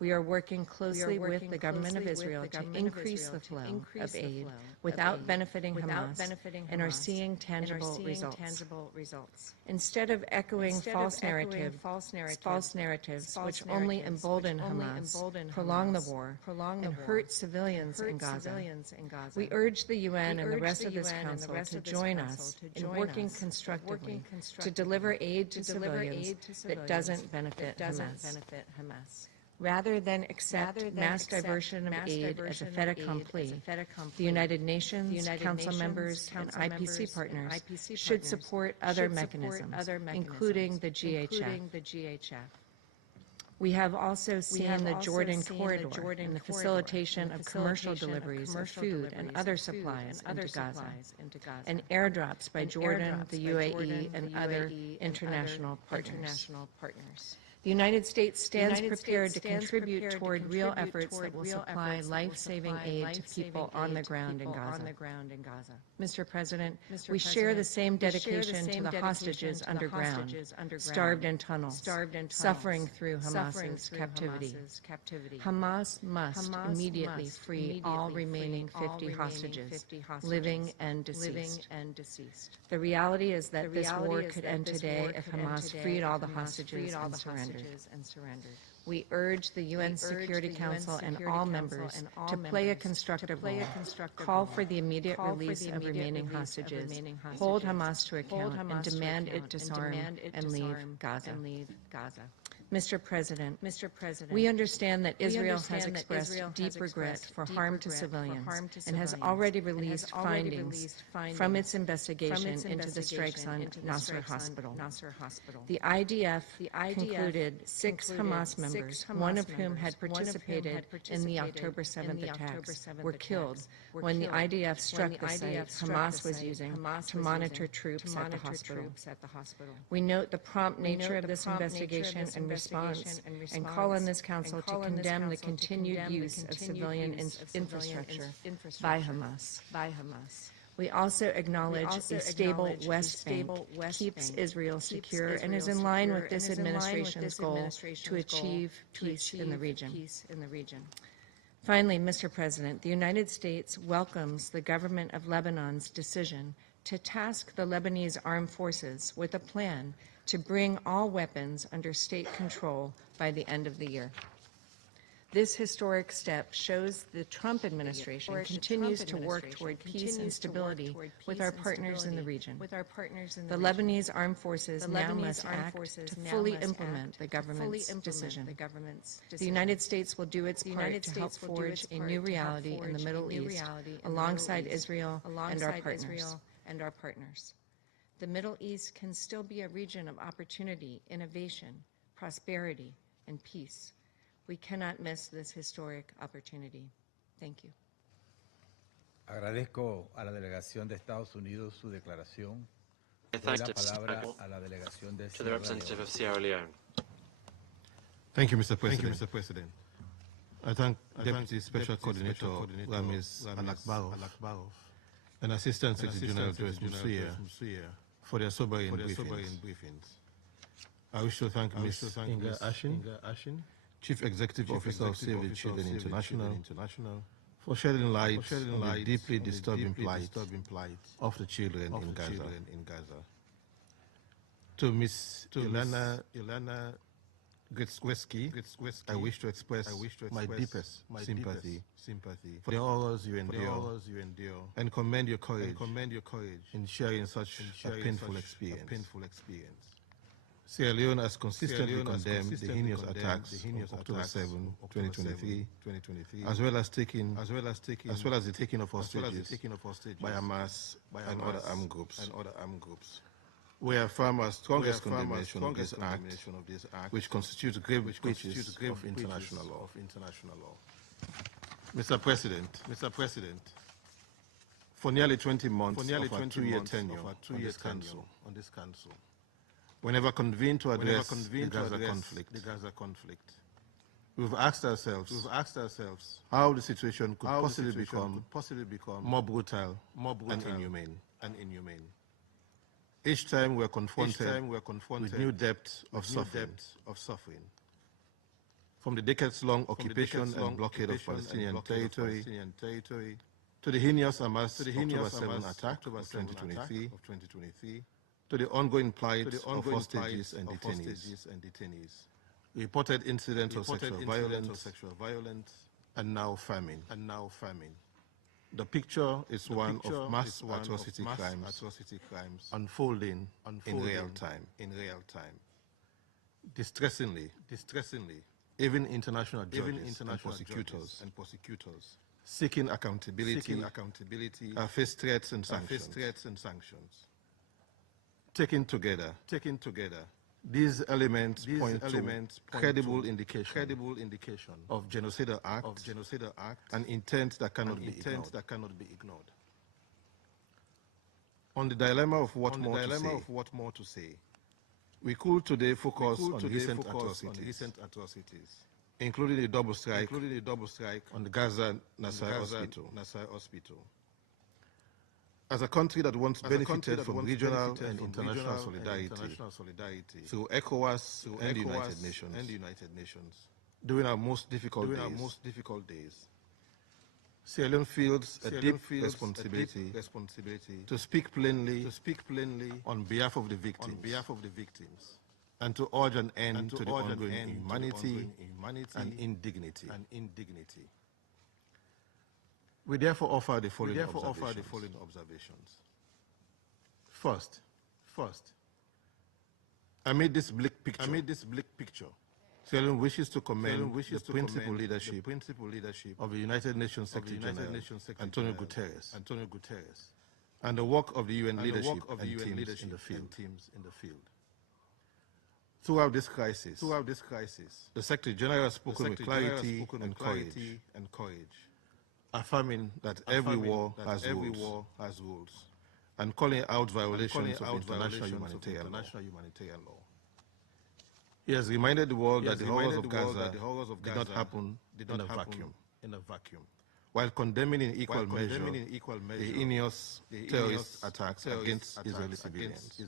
We are working closely with the government of Israel to increase the flow of aid without benefiting Hamas and are seeing tangible results. Instead of echoing false narratives which only embolden Hamas, prolong the war, and hurt civilians in Gaza. We urge the UN and the rest of this Council to join us in working constructively to deliver aid to civilians that doesn't benefit Hamas. Rather than accept mass diversion of aid as a fait accompli, the United Nations, Council members, and IPC partners should support other mechanisms, including the GHF. We have also seen the Jordan corridor and the facilitation of commercial deliveries of food and other supplies into Gaza, and airdrops by Jordan, the UAE, and other international partners. The United States stands prepared to contribute toward real efforts that will supply life-saving aid to people on the ground in Gaza. Mr. President, we share the same dedication to the hostages underground, starved in tunnels, suffering through Hamas's captivity. Hamas must immediately free all remaining 50 hostages, living and deceased. The reality is that this war could end today if Hamas freed all the hostages and surrendered. We urge the UN Security Council and all members to play a constructive role, call for the immediate release of remaining hostages, hold Hamas to account, and demand it disarm and leave Gaza. Mr. President, we understand that Israel has expressed deep regret for harm to civilians and has already released findings from its investigation into the strikes on Nasser Hospital. The IDF concluded 6 Hamas members, one of whom had participated in the October 7th attacks, were killed when the IDF struck the site Hamas was using to monitor troops at the hospital. We note the prompt nature of this investigation and response and call on this Council to condemn the continued use of civilian infrastructure by Hamas. We also acknowledge a stable West Bank keeps Israel secure and is in line with this administration's goal to achieve peace in the region. Finally, Mr. President, the United States welcomes the government of Lebanon's decision to task the Lebanese armed forces with a plan to bring all weapons under state control by the end of the year. This historic step shows the Trump administration continues to work toward peace and stability with our partners in the region. The Lebanese armed forces now must act to fully implement the government's decision. The United States will do its part to help forge a new reality in the Middle East alongside Israel and our partners. The Middle East can still be a region of opportunity, innovation, prosperity, and peace. We cannot miss this historic opportunity. Thank you. Agradezco a la delegación de Estados Unidos su declaración. I thank to the representative of Sierra Leone. Thank you, Mr. President. I thank Deputy Special Coordinator Ramis Alakbarov and Assistant Secretary General Joyce Musuya for their sobering briefings. I wish to thank Ms. Inga Ashin, Chief Executive Officer of Save the Children International, for shedding light on the deeply disturbing plight of the children in Gaza. To Ms. Ilana Gretzky, I wish to express my deepest sympathy for the horrors you endure and commend your courage in sharing such a painful experience. Sierra Leone has consistently condemned the heinous attacks of October 7, 2023, as well as the taking of hostages by Hamas and other armed groups. We affirm our strongest condemnation of this act, which constitutes grave breaches of international law. Mr. President, for nearly 20 months of our two-year tenure on this council, whenever convened to address the Gaza conflict, we've asked ourselves how the situation could possibly become more brutal and inhumane. Each time we're confronted with new depths of suffering. From the decades-long occupation and blockade of Palestinian territory to the heinous Hamas October 7 attack of 2023, to the ongoing plight of hostages and detainees, reported incidents of sexual violence, and now famine. The picture is one of mass atrocity crimes unfolding in real time. Distressingly, even international judges and prosecutors seeking accountability face threats and sanctions. Taken together, these elements point to credible indication of genocidal act and intent that cannot be ignored. On the dilemma of what more to say, we could today focus on recent atrocities, including the double strike on the Gaza Nasser Hospital. As a country that once benefited from regional and international solidarity through ECOWAS and the United Nations during our most difficult days, Sierra Leone feels a deep responsibility to speak plainly on behalf of the victims and to urge an end to the ongoing inhumanity and indignity. We therefore offer the following observations. First, amid this bleak picture, Sierra Leone wishes to commend the principal leadership of the United Nations Secretary General Antonio Guterres and the work of the UN leadership and teams in the field. Throughout this crisis, the Secretary General has spoken with clarity and courage, affirming that every war has rules, and calling out violations of international humanitarian law. He has reminded the world that the horrors of Gaza did not happen in a vacuum, while condemning in equal measure the heinous terrorist attacks against Israeli civilians.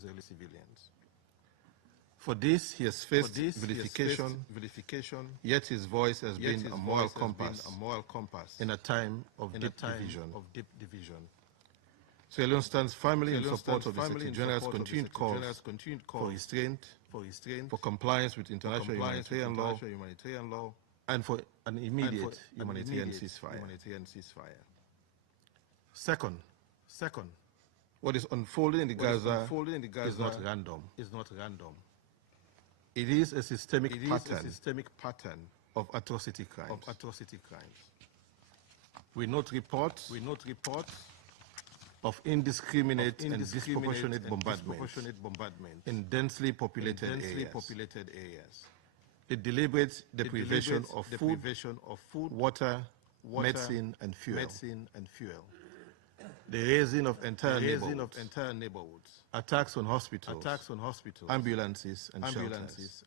For this, he has faced vilification, yet his voice has been a moral compass in a time of deep division. Sierra Leone stands firmly in support of the Secretary General's continued calls for restraint, for compliance with international humanitarian law, and for an immediate humanitarian ceasefire. Second, what is unfolding in the Gaza is not random. It is a systemic pattern of atrocity crimes. We note reports of indiscriminate and disproportionate bombardment in densely populated areas. The deliberate deprivation of food, water, medicine, and fuel. the razing of entire neighborhoods, attacks on hospitals, ambulances and shelters,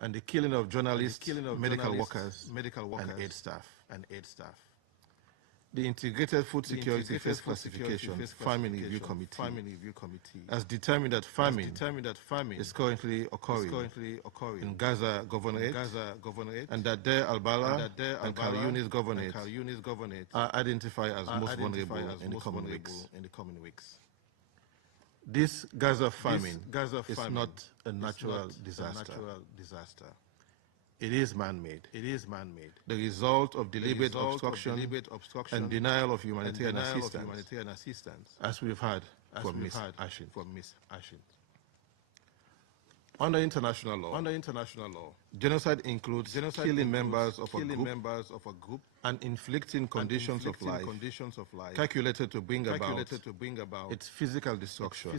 and the killing of journalists, medical workers, and aid staff. The Integrated Food Security First Classification Famine Review Committee has determined that famine is currently occurring in Gaza Governorate, and that Deir al-Balah and Khan Yunis Governorate are identified as most vulnerable in the coming weeks. This Gaza famine is not a natural disaster. It is man-made. The result of deliberate obstruction and denial of humanitarian assistance, as we've had from Ms. Ashin. Under international law, genocide includes killing members of a group and inflicting conditions of life calculated to bring about its physical destruction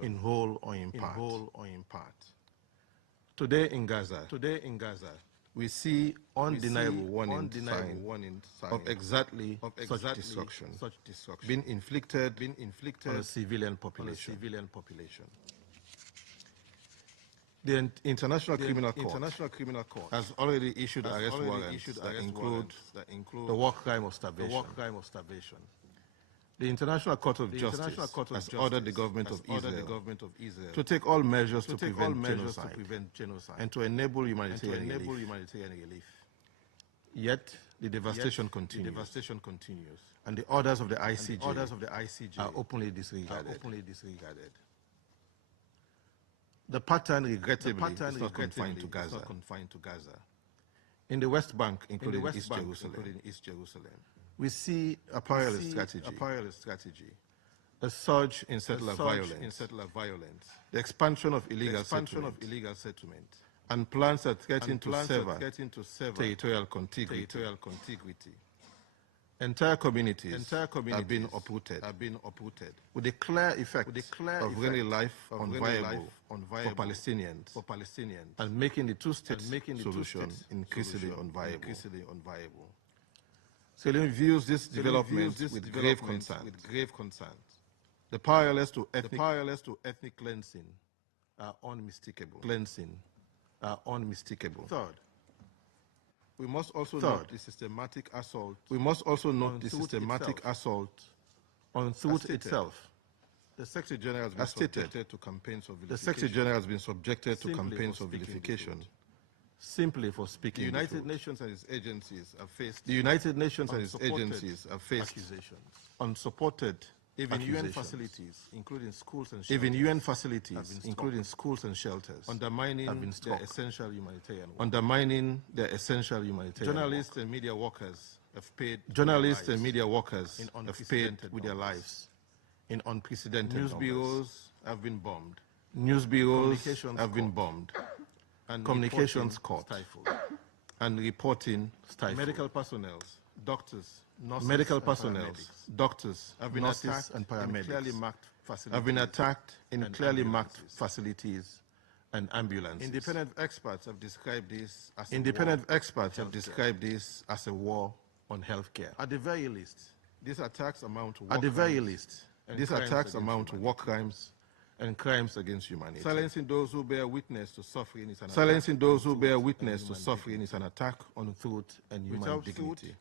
in whole or in part. Today in Gaza, we see undeniable warning signs of exactly such destruction being inflicted on a civilian population. The International Criminal Court has already issued arrest warrants that include the war crime of starvation. The International Court of Justice has ordered the government of Israel to take all measures to prevent genocide and to enable humanitarian relief. Yet, the devastation continues, and the orders of the ICJ are openly disregarded. The pattern, regrettably, is not confined to Gaza. In the West Bank, including East Jerusalem, we see a parallel strategy, a surge in settler violence, the expansion of illegal settlement, and plans that threaten to sever territorial contiguity. Entire communities have been uprooted, with the clear effect of rendering life unviable for Palestinians, and making the two-state solution increasingly unviable. Salim views this development with grave concern. The parallels to ethnic cleansing are unmistakable. Third, we must also note the systematic assault. On truth itself. The Secretary General has been subjected to campaigns of vilification. Simply for speaking. The United Nations and its agencies have faced accusations, unsupported even UN facilities, including schools and shelters, undermining their essential humanitarian. Journalists and media workers have paid with their lives in unprecedented numbers. News bureaus have been bombed. And communications cut, and reporting stifled. Medical personnel, doctors, nurses, and paramedics have been attacked in clearly marked facilities and ambulances. Independent experts have described this as a war on healthcare. At the very least, these attacks amount to war crimes and crimes against humanity. Silencing those who bear witness to suffering is an attack on truth and human dignity.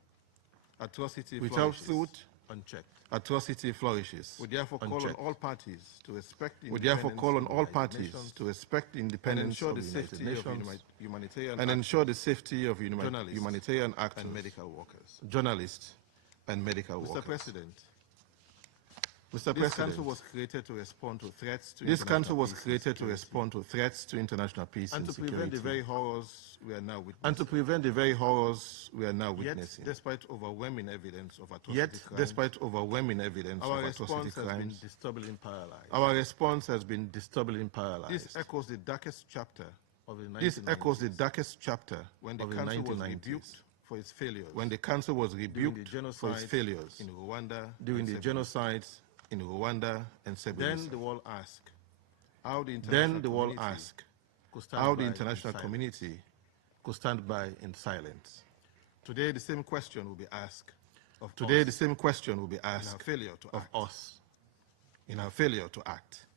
Without truth, unchecked. Atrocity flourishes. We therefore call on all parties to respect the independence of the United Nations and ensure the safety of humanitarian actors and medical workers, journalists and medical workers. Mr. President, this council was created to respond to threats to international peace and security, and to prevent the very horrors we are now witnessing. Despite overwhelming evidence of atrocity crimes, our response has been disturbingly paralyzed. This echoes the darkest chapter of the 1990s. When the council was rebuked for its failures. In Rwanda, during the genocides in Rwanda and Srebrenica. Then the world asked how the international community could stand by in silence. Today, the same question will be asked. Today, the same question will be asked of us in our failure to act.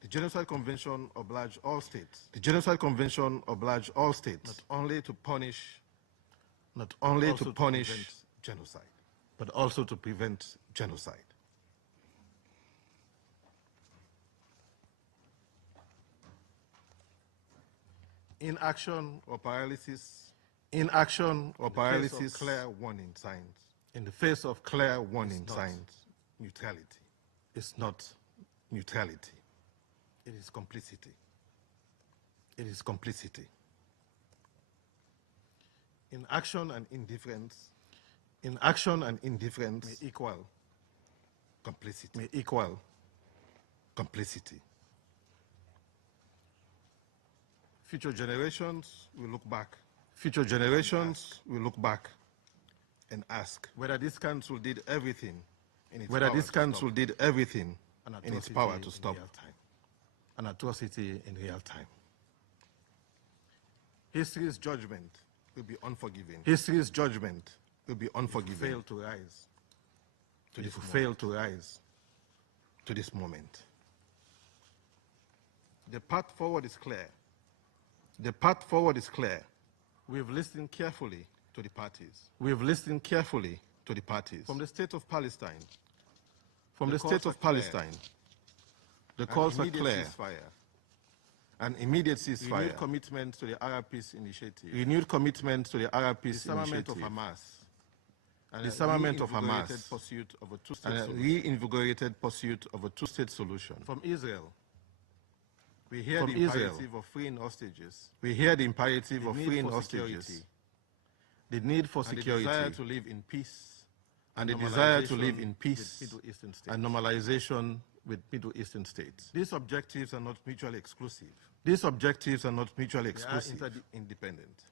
The Genocide Convention obliged all states. The Genocide Convention obliged all states not only to punish genocide, but also to prevent genocide. Inaction or paralysis. Inaction or paralysis. Clear warning signs. In the face of clear warning signs, neutrality. It's not neutrality. It is complicity. It is complicity. Inaction and indifference. Inaction and indifference may equal complicity. May equal complicity. Future generations will look back. Future generations will look back and ask whether this council did everything in its power to stop an atrocity in real time. History's judgment will be unforgiving. History's judgment will be unforgiving. If we fail to rise to this moment. The path forward is clear. The path forward is clear. We've listened carefully to the parties. We've listened carefully to the parties. From the state of Palestine. From the state of Palestine. The calls are clear. An immediate ceasefire. Renewed commitment to the Arab Peace Initiative. Renewed commitment to the Arab Peace Initiative. Disarmament of Hamas. And disarmament of Hamas. Pursuit of a two-state solution. Reinvigorated pursuit of a two-state solution. From Israel. We hear the imperative of freeing hostages. We hear the imperative of freeing hostages. The need for security. The desire to live in peace. And the desire to live in peace and normalization with Middle Eastern states. These objectives are not mutually exclusive. These objectives are not mutually exclusive. They are interdependent.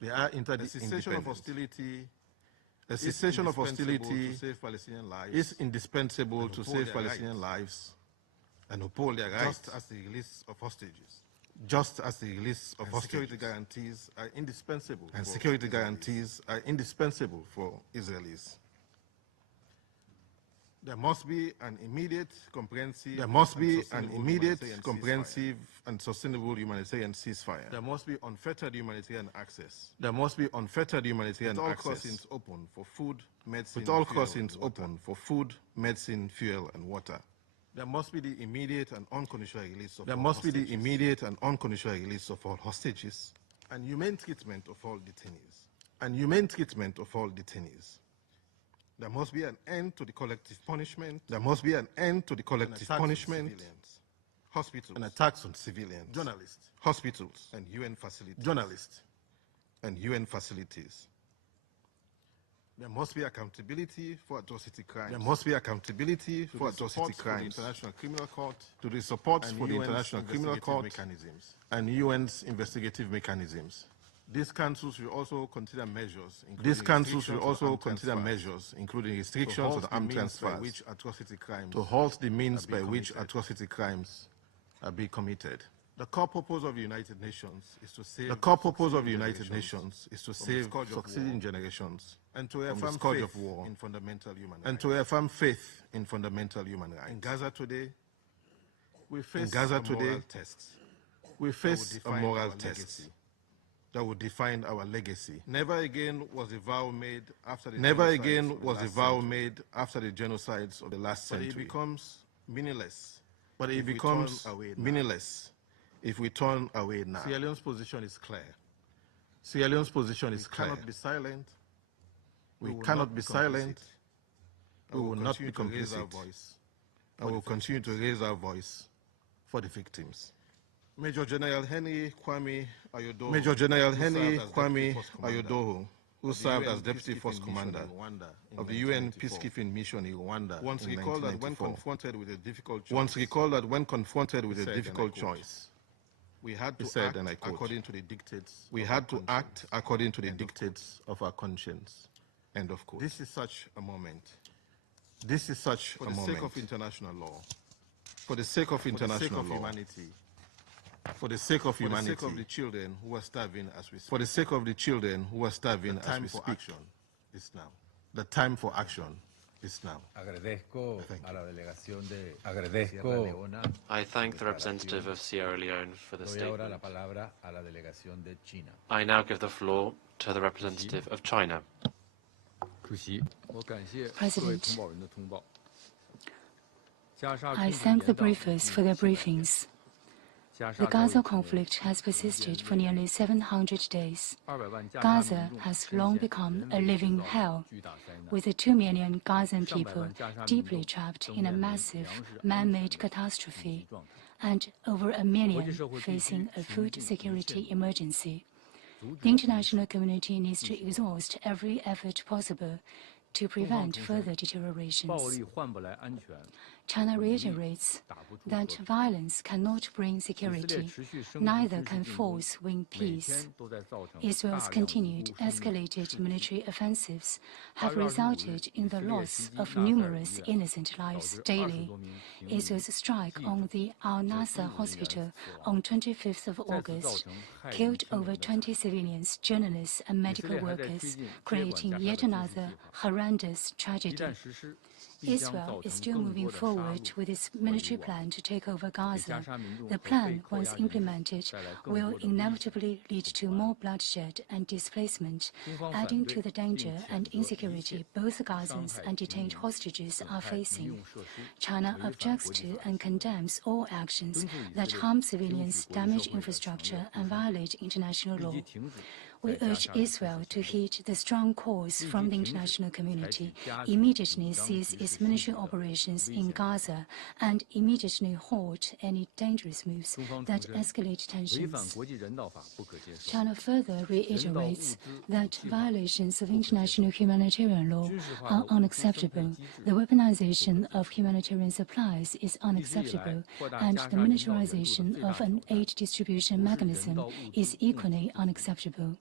They are interdependent. The cessation of hostility. A cessation of hostility to save Palestinian lives is indispensable to save Palestinian lives and uphold their rights. Just as the release of hostages. Just as the release of hostages. Security guarantees are indispensable. And security guarantees are indispensable for Israelis. There must be an immediate, comprehensive, and sustainable humanitarian ceasefire. There must be unfettered humanitarian access. There must be unfettered humanitarian access. With all crossings open for food, medicine, with all crossings open for food, medicine, fuel, and water. There must be the immediate and unconditional release of all hostages. There must be the immediate and unconditional release of all hostages. And humane treatment of all detainees. And humane treatment of all detainees. There must be an end to the collective punishment. There must be an end to the collective punishment. Hospitals and attacks on civilians. Journalists. Hospitals and UN facilities. Journalists and UN facilities. There must be accountability for atrocity crimes. There must be accountability for atrocity crimes. To the International Criminal Court. To the support for the International Criminal Court mechanisms and UN's investigative mechanisms. These councils will also consider measures, including restrictions of armed transfers, to halt the means by which atrocity crimes are being committed. The core purpose of the United Nations is to save. Succeeding generations and to affirm scourge of war in fundamental human rights. And to affirm faith in fundamental human rights. In Gaza today, we face a moral test that would define our legacy. Never again was the vow made after the genocides of the last century. But it becomes meaningless. If we turn away now. Sierra Leone's position is clear. We cannot be silent. We cannot be silent. We will not be complicit. And we will continue to raise our voice for the victims. Major General Henry Kwame Ayodoho, who served as Deputy Force Commander of the UN Peacekeeping Mission in Rwanda, once recalled that when confronted with a difficult choice, we had to act according to the dictates. We had to act according to the dictates of our conscience. End of quote. This is such a moment. For the sake of international law, for the sake of humanity, For the sake of humanity, for the sake of the children who are starving as we speak. For the sake of the children who are starving as we speak. The time for action is now. The time for action is now. I thank the representative of Sierra Leone for the statement. I now give the floor to the representative of China. President, I thank the briefers for their briefings. The Gaza conflict has persisted for nearly 700 days. Gaza has long become a living hell, with the 2 million Gazan people deeply trapped in a massive man-made catastrophe and over 1 million facing a food security emergency. The international community needs to exhaust every effort possible to prevent further deteriorations. China reiterates that violence cannot bring security, neither can force win peace. Israel's continued escalated military offensives have resulted in the loss of numerous innocent lives daily. Israel's strike on the Al-Nasser hospital on 25th of August killed over 20 civilians, journalists and medical workers, creating yet another horrendous tragedy. Israel is still moving forward with its military plan to take over Gaza. The plan, once implemented, will inevitably lead to more bloodshed and displacement, adding to the danger and insecurity both Gazans and detained hostages are facing. China objects to and condemns all actions that harm civilians, damage infrastructure, and violate international law. We urge Israel to heed the strong calls from the international community, immediately cease its military operations in Gaza, and immediately halt any dangerous moves that escalate tensions. China further reiterates that violations of international humanitarian law are unacceptable, the weaponization of humanitarian supplies is unacceptable, and the militarization of an aid distribution mechanism is equally unacceptable.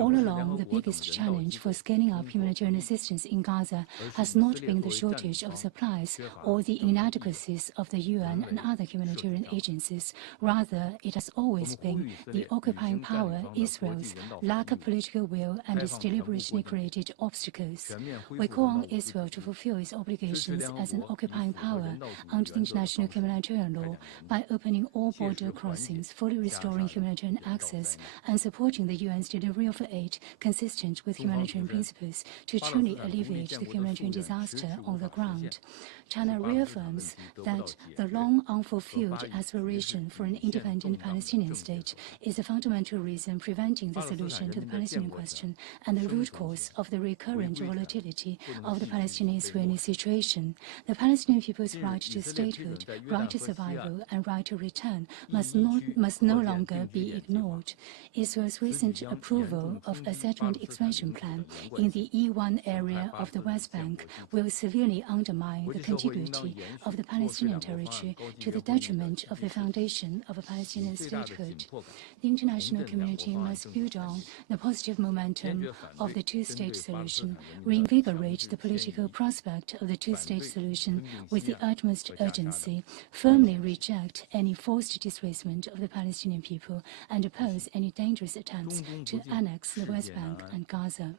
All along, the biggest challenge for scaling up humanitarian assistance in Gaza has not been the shortage of supplies or the inadequacies of the UN and other humanitarian agencies. Rather, it has always been the occupying power, Israel's lack of political will and its deliberately created obstacles. We call on Israel to fulfill its obligations as an occupying power under the international humanitarian law by opening all border crossings, fully restoring humanitarian access, and supporting the UN's delivery of aid consistent with humanitarian principles to truly alleviate the humanitarian disaster on the ground. China reaffirms that the long unfulfilled aspiration for an independent Palestinian state is a fundamental reason preventing the solution to the Palestinian question and the root cause of the recurrent volatility of the Palestinian-Israeli situation. The Palestinian people's right to statehood, right to survival, and right to return must no longer be ignored. Israel's recent approval of a settlement expansion plan in the E1 area of the West Bank will severely undermine the contiguity of the Palestinian territory to the detriment of the foundation of a Palestinian statehood. The international community must build on the positive momentum of the two-state solution, reinvigorate the political prospect of the two-state solution with the utmost urgency, firmly reject any forced displacement of the Palestinian people, and oppose any dangerous attempts to annex the West Bank and Gaza.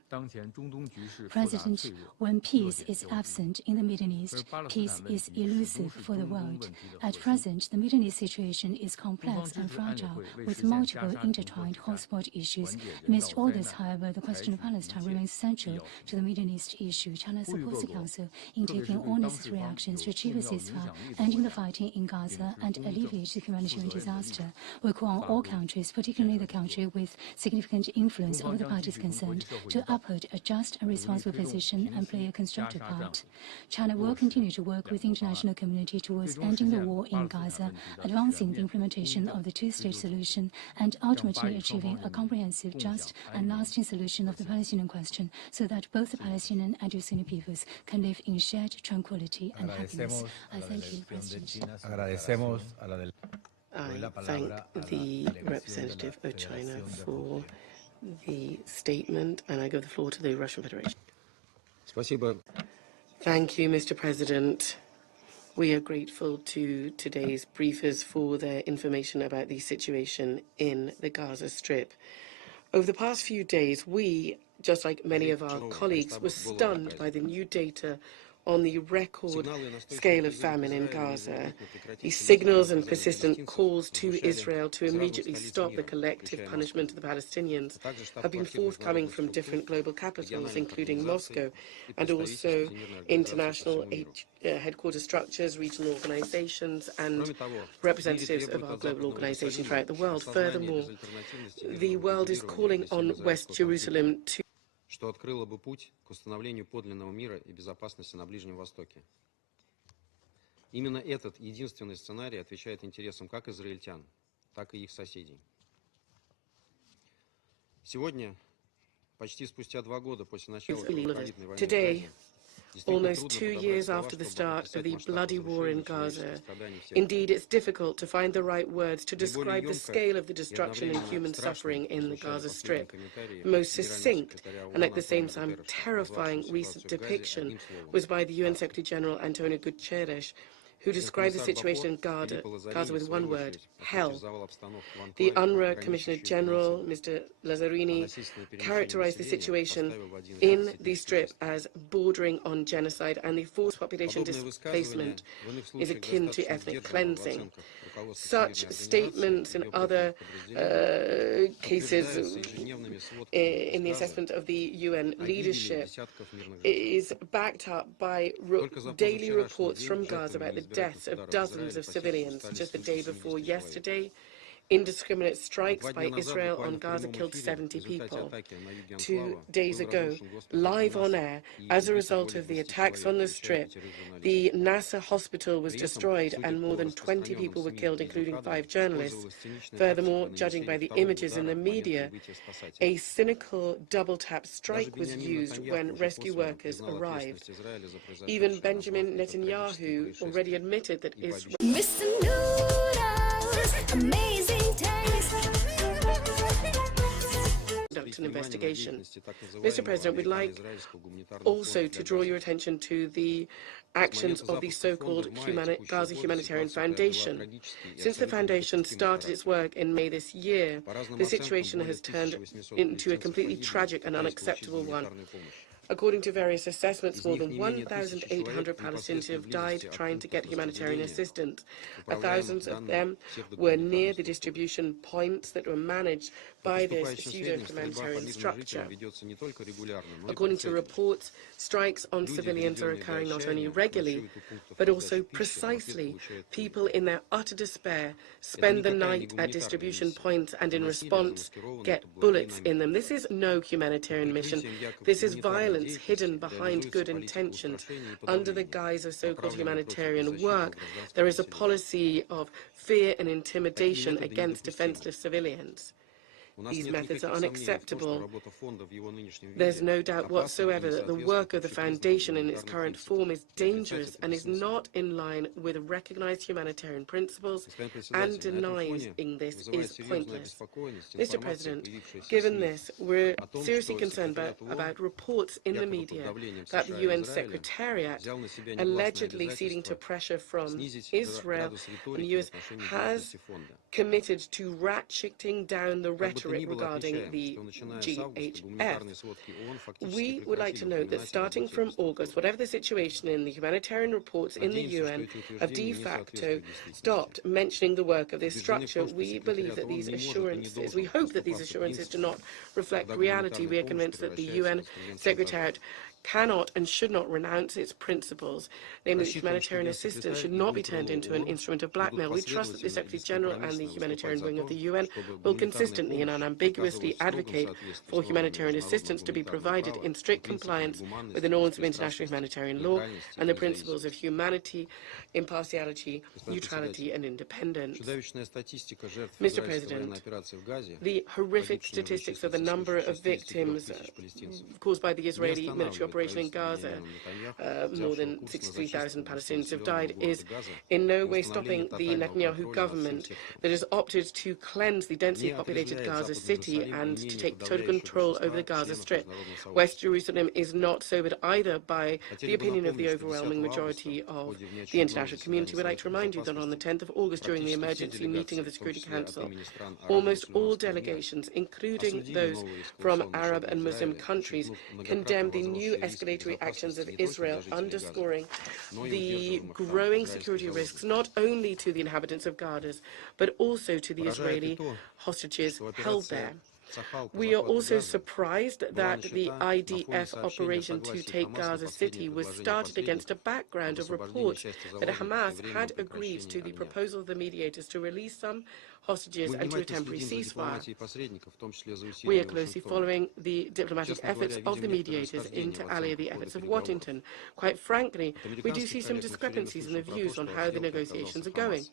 President, when peace is absent in the Middle East, peace is elusive for the world. At present, the Middle East situation is complex and fragile, with multiple intertwined hotspot issues. Amidst all this, however, the question of Palestine remains central to the Middle East issue. China supports the Council in taking all necessary actions to achieve a ceasefire, ending the fighting in Gaza, and alleviate the humanitarian disaster. We call on all countries, particularly the country with significant influence over the parties concerned, to uphold a just and responsible position and play a constructive part. China will continue to work with the international community towards ending the war in Gaza, advancing the implementation of the two-state solution, and ultimately achieving a comprehensive, just, and lasting solution of the Palestinian question, so that both the Palestinian and Israeli peoples can live in shared tranquility and happiness. I thank you, President. I thank the representative of China for the statement, and I give the floor to the Russian Federation. Thank you, Mr. President. We are grateful to today's briefers for their information about the situation in the Gaza Strip. Over the past few days, we, just like many of our colleagues, were stunned by the new data on the record scale of famine in Gaza. The signals and persistent calls to Israel to immediately stop the collective punishment of the Palestinians have been forthcoming from different global capitals, including Moscow, and also international headquarters structures, regional organizations, and representatives of our global organization throughout the world. Furthermore, the world is calling on West Jerusalem to что открыло бы путь к установлению подлинного мира и безопасности на Ближнем Востоке. Именно этот единственный сценарий отвечает интересам как израильтян, так и их соседей. Сегодня, почти спустя 2 года после начала кровопролитной войны в Газе, almost 2 years after the start of the bloody war in Gaza. Indeed, it's difficult to find the right words to describe the scale of the destruction and human suffering in the Gaza Strip. The most succinct and at the same time terrifying recent depiction was by the UN Secretary-General Antonio Guterres, who described the situation in Gaza with one word: hell. The UNRWA Commissioner General, Mr. Lazzarini, characterized the situation in the Strip as bordering on genocide, and the forced population displacement is akin to ethnic cleansing. Such statements in other cases in the assessment of the UN leadership is backed up by daily reports from Gaza about the deaths of dozens of civilians. Just the day before yesterday, indiscriminate strikes by Israel on Gaza killed 70 people. 2 days ago, live on air, as a result of the attacks on the Strip, the Nasser hospital was destroyed and more than 20 people were killed, including 5 journalists. Furthermore, judging by the images in the media, a cynical double-tap strike was used when rescue workers arrived. Even Benjamin Netanyahu already admitted that Israel... Amazing taste. Conduct an investigation. Mr. President, we'd like also to draw your attention to the actions of the so-called Gaza Humanitarian Foundation. Since the foundation started its work in May this year, the situation has turned into a completely tragic and unacceptable one. According to various assessments, more than 1,800 Palestinians have died trying to get humanitarian assistance. Thousands of them were near the distribution points that were managed by this pseudo-humanitarian structure. According to reports, strikes on civilians are occurring not only regularly, but also precisely. People in their utter despair spend the night at distribution points and in response get bullets in them. This is no humanitarian mission. This is violence hidden behind good intentions. Under the guise of so-called humanitarian work, there is a policy of fear and intimidation against defenseless civilians. These methods are unacceptable. There's no doubt whatsoever that the work of the Foundation in its current form is dangerous and is not in line with recognized humanitarian principles, and denying this is pointless. Mr. President, given this, we're seriously concerned about reports in the media that the UN Secretariat, allegedly ceding to pressure from Israel and the US, has committed to ratcheting down the rhetoric regarding the GHF. We would like to note that starting from August, whatever the situation in the humanitarian reports in the UN have de facto stopped mentioning the work of this structure. We believe that these assurances, we hope that these assurances do not reflect reality. We are convinced that the UN Secretariat cannot and should not renounce its principles, namely that humanitarian assistance should not be turned into an instrument of blackmail. We trust that the Secretary-General and the humanitarian wing of the UN will consistently and unambiguously advocate for humanitarian assistance to be provided in strict compliance with the norms of international humanitarian law and the principles of humanity, impartiality, neutrality, and independence. Mr. President, the horrific statistics of the number of victims caused by the Israeli military operation in Gaza, more than 63,000 Palestinians have died, is in no way stopping the Netanyahu government that has opted to cleanse the densely populated Gaza city and to take total control over the Gaza Strip. West Jerusalem is not sobered either by the opinion of the overwhelming majority of the international community. We'd like to remind you that on the 10th of August, during the emergency meeting of the Security Council, almost all delegations, including those from Arab and Muslim countries, condemned the new escalatory actions of Israel, underscoring the growing security risks not only to the inhabitants of Gaza, but also to the Israeli hostages held there. We are also surprised that the IDF operation to take Gaza City was started against a background of reports that Hamas had agreed to the proposal of the mediators to release some hostages and to a temporary ceasefire. We are closely following the diplomatic efforts of the mediators, inter alia the efforts of Washington. Quite frankly, we do see some discrepancies in the views on how the negotiations are going.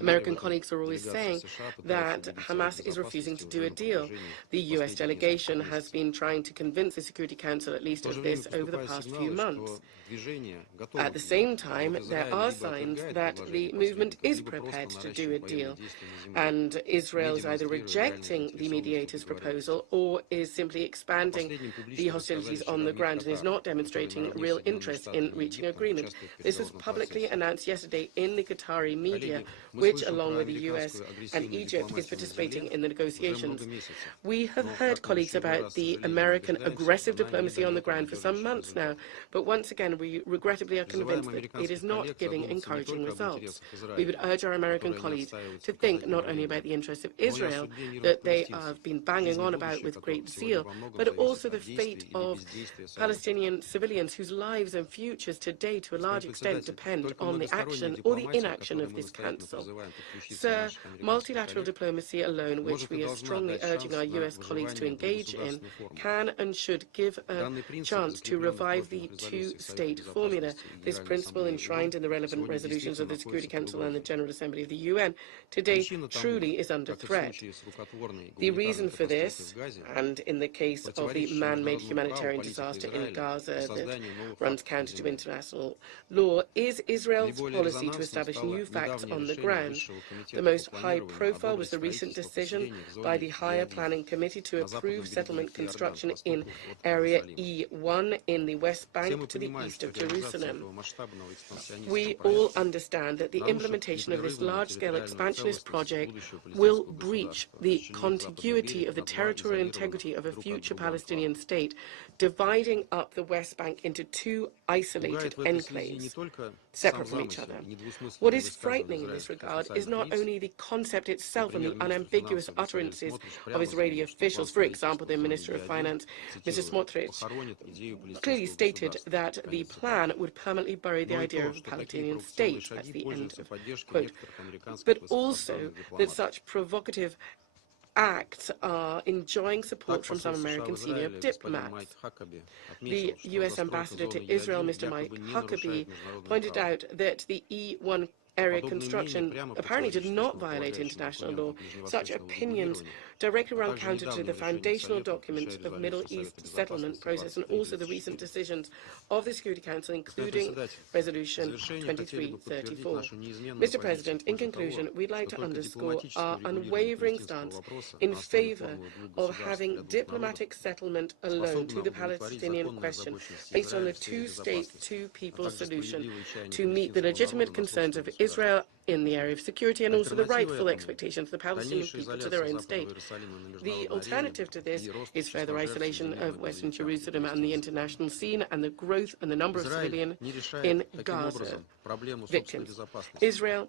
American colleagues are always saying that Hamas is refusing to do a deal. The US delegation has been trying to convince the Security Council at least of this over the past few months. At the same time, there are signs that the movement is prepared to do a deal, and Israel is either rejecting the mediators' proposal or is simply expanding the hostilities on the ground and is not demonstrating real interest in reaching agreement. This was publicly announced yesterday in the Qatari media, which, along with the US and Egypt, is participating in the negotiations. We have heard, colleagues, about the American aggressive diplomacy on the ground for some months now, but once again, we regrettably are convinced that it is not giving encouraging results. We would urge our American colleagues to think not only about the interests of Israel, that they have been banging on about with great zeal, but also the fate of Palestinian civilians whose lives and futures today, to a large extent, depend on the action or the inaction of this Council. Sir, multilateral diplomacy alone, which we are strongly urging our US colleagues to engage in, can and should give a chance to revive the two-state formula. This principle, enshrined in the relevant resolutions of the Security Council and the General Assembly of the UN, today truly is under threat. The reason for this, and in the case of the man-made humanitarian disaster in Gaza that runs counter to international law, is Israel's policy to establish new facts on the ground. The most high-profile was the recent decision by the Higher Planning Committee to approve settlement construction in Area E1 in the West Bank to the east of Jerusalem. We all understand that the implementation of this large-scale expansionist project will breach the contiguity of the territorial integrity of a future Palestinian state, dividing up the West Bank into two isolated enclaves, separate from each other. What is frightening in this regard is not only the concept itself and the unambiguous utterances of Israeli officials. For example, the Minister of Finance, Mr. Smotrich, clearly stated that the plan would permanently bury the idea of a Palestinian state. That's the end of quote. But also that such provocative acts are enjoying support from some American senior diplomats. The U.S. ambassador to Israel, Mr. Mike Huckabee, pointed out that the E1 area construction apparently did not violate international law. Such opinions directly run counter to the foundational document of Middle East settlement process and also the recent decisions of the Security Council, including Resolution 2334. Mr. President, in conclusion, we'd like to underscore our unwavering stance in favor of having diplomatic settlement alone to the Palestinian question based on the two-state, two-people solution to meet the legitimate concerns of Israel in the area of security and also the rightful expectations of the Palestinian people to their own state. The alternative to this is further isolation of Western Jerusalem and the international scene and the growth and the number of civilians in Gaza victims. Israel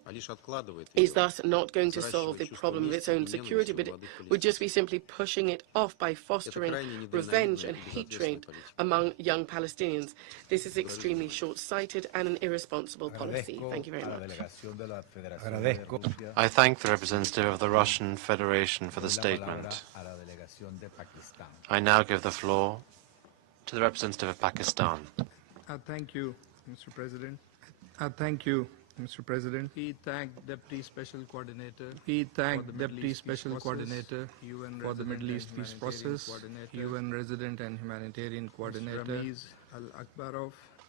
is thus not going to solve the problem of its own security, but it would just be simply pushing it off by fostering revenge and hatred among young Palestinians. This is extremely short-sighted and an irresponsible policy. Thank you very much. I thank the representative of the Russian Federation for the statement. I now give the floor to the representative of Pakistan. Thank you, Mr. President. Thank you, Mr. President, we thank Deputy Special Coordinator for the Middle East Peace Process, UN Resident and Humanitarian Coordinator,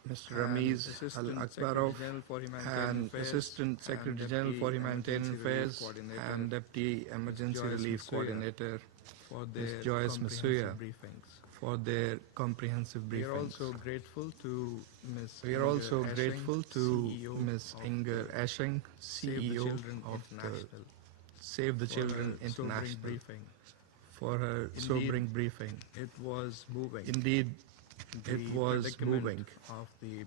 Mr. Ramiz Al-Akbarov, and Assistant Secretary General for Humanitarian Affairs and Deputy Emergency Relief Coordinator, Ms. Joyce Masuya, for their comprehensive briefings. We are also grateful to Ms. Inger Ashing, CEO of Save the Children International briefing, for her sobering briefing. It was moving. Indeed, it was moving. The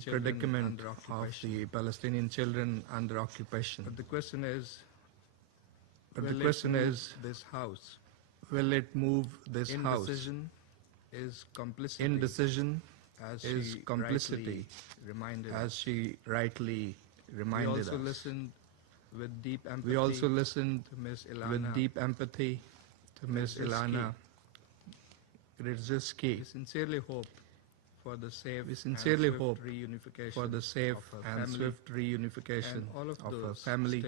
predicament of the Palestinian children under occupation. But the question is, this House, will it move this House? Indecision is complicity, as she rightly reminded us. We also listened with deep empathy to Ms. Ilana Grzycki. We sincerely hope for the safe and swift reunification of her family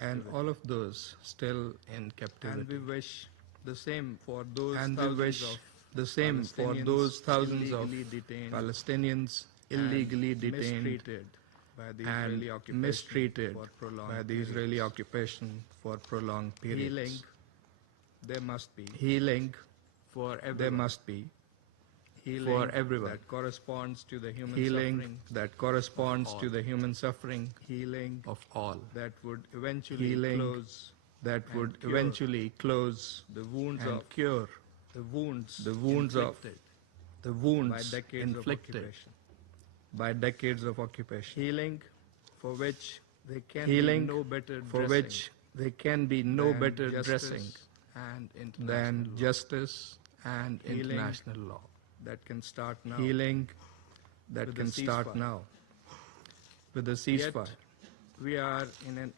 and all of those still in captivity. And we wish the same for those thousands of Palestinians illegally detained and mistreated by the Israeli occupation for prolonged periods. There must be healing for everyone. That corresponds to the human suffering. Healing of all. That would eventually close the wounds and cure the wounds inflicted by decades of occupation. Healing for which there can be no better dressing than justice and international law. That can start now. Healing that can start now with the ceasefire. We are in an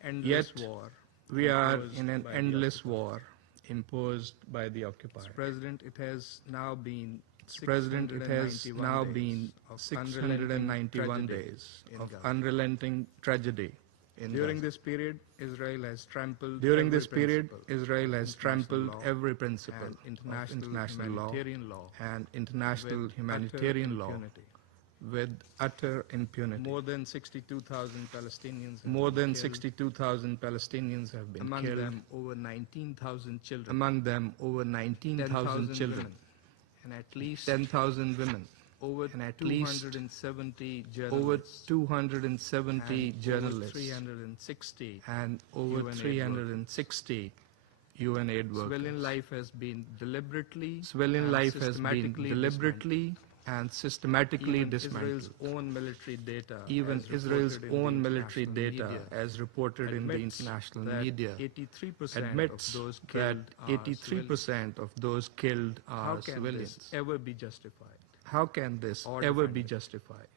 endless war imposed by the occupier. Mr. President, it has now been 691 days of unrelenting tragedy. During this period, Israel has trampled every principle of international law and international humanitarian law with utter impunity. More than 62,000 Palestinians have been killed. Among them, over 19,000 children. And at least 10,000 women. Over 270 journalists. And over 360 UN aid workers. Civilian life has been deliberately and systematically dismantled. Even Israel's own military data, as reported in the international media, admits that 83% of those killed are civilians. How can this ever be justified?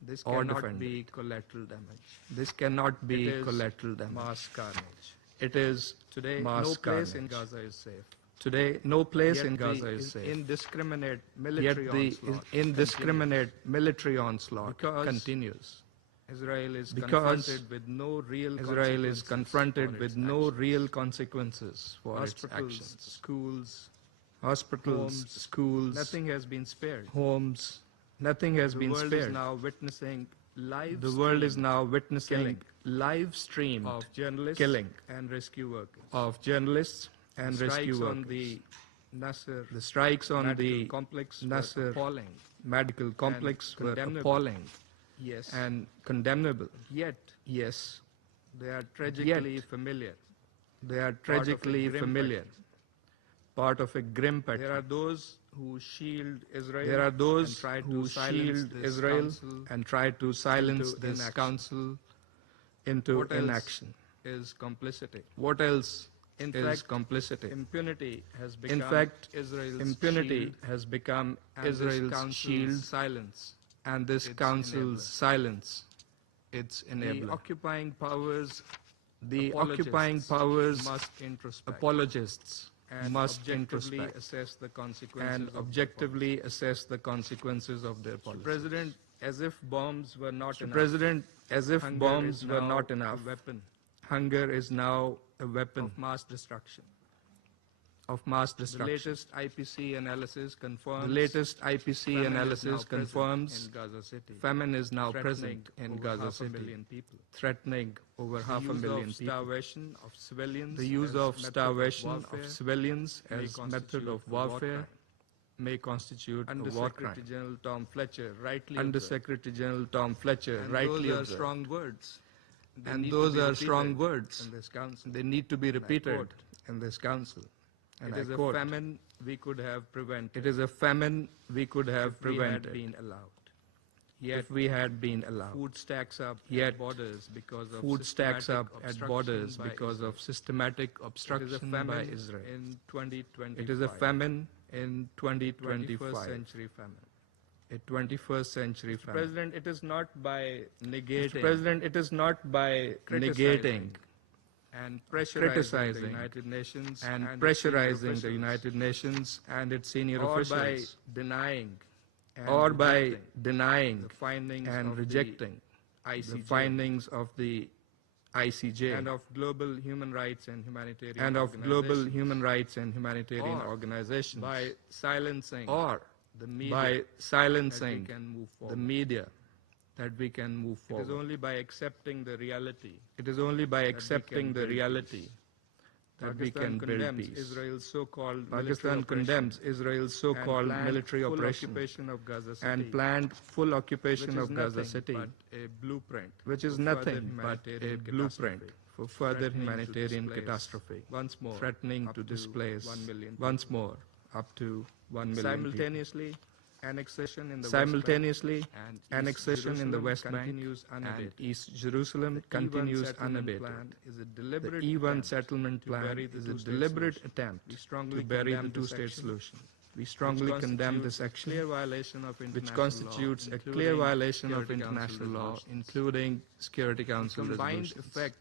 This cannot be collateral damage. This cannot be collateral damage. Mass carnage. It is today no place in Gaza is safe. Today, no place in Gaza is safe. Yet the indiscriminate military onslaught continues. Israel is confronted with no real consequences for its actions. Hospitals, schools, nothing has been spared. Homes, nothing has been spared. The world is now witnessing live stream of killing and rescue workers. The strikes on the Nasser medical complex were appalling and condemnable. Yet, yes, they are tragically familiar. Part of a grim pattern. There are those who shield Israel and try to silence this council into inaction. Is complicity. What else? In fact, complicity. Impunity has become Israel's shield. And this council's silence, its enabler. The occupying powers apologists must introspect and objectively assess the consequences of their policies. President, As if bombs were not enough. Mr. President, as if bombs were not enough. Hunger is now a weapon of mass destruction. The latest IPC analysis confirms in Gaza City. Famine is now present in Gaza City, threatening over half a million people. The use of starvation of civilians as method of warfare may constitute a war crime. Undersecretary General Tom Fletcher rightly observed. Strong words. And those are strong words. They need to be repeated in this council. And it is a famine we could have prevented. It is a famine we could have prevented. If we had been allowed. Food stacks up at borders because of systematic obstruction by Israel. It is a famine in 2025. 21st century famine. A 21st century famine. President, it is not by negating. President, it is not by negating and pressurizing the United Nations and its senior officials, or by denying the findings and rejecting the findings of the ICJ and of global human rights and humanitarian organizations by silencing the media that we can move forward. It is only by accepting the reality. That we can build peace. Pakistan condemns Israel's so-called military operation and planned full occupation of Gaza City, which is nothing but a blueprint for further humanitarian catastrophe, threatening to displace once more up to 1 million people. Simultaneously, annexation in the West Bank and East Jerusalem continues unabated. The E1 settlement plan is a deliberate attempt to bury the two-state solution. We strongly condemn this action, which constitutes a clear violation of international law, including Security Council resolutions. The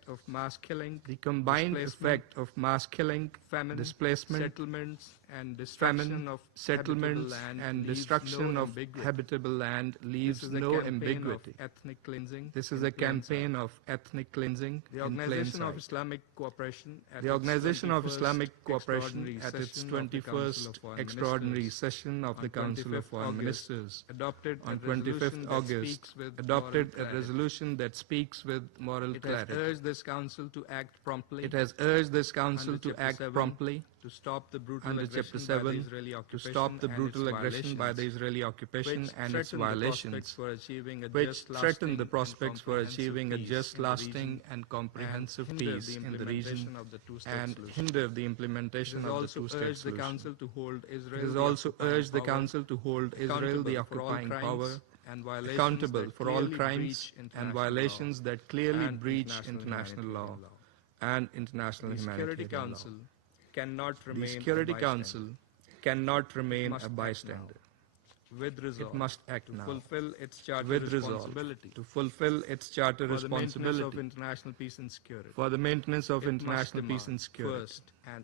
combined effect of mass killing, famine, displacement, settlements, and destruction of habitable land leaves no ambiguity. This is a campaign of ethnic cleansing. The Organization of Islamic Cooperation at its 21st extraordinary session of the Council of Foreign Ministers on 25th August adopted a resolution that speaks with moral clarity. It has urged this Council to act promptly to stop the brutal Chapter 7, to stop the brutal aggression by the Israeli occupation and its violations, which threaten the prospects for achieving a just, lasting, and comprehensive peace in the region and hinder the implementation of the two-state solution. It has also urged the Council to hold Israel, the occupying power, accountable for all crimes and violations that clearly breach international law and international humanitarian law. The Security Council cannot remain a bystander. It must act now with resolve to fulfill its charter responsibility for the maintenance of international peace and security.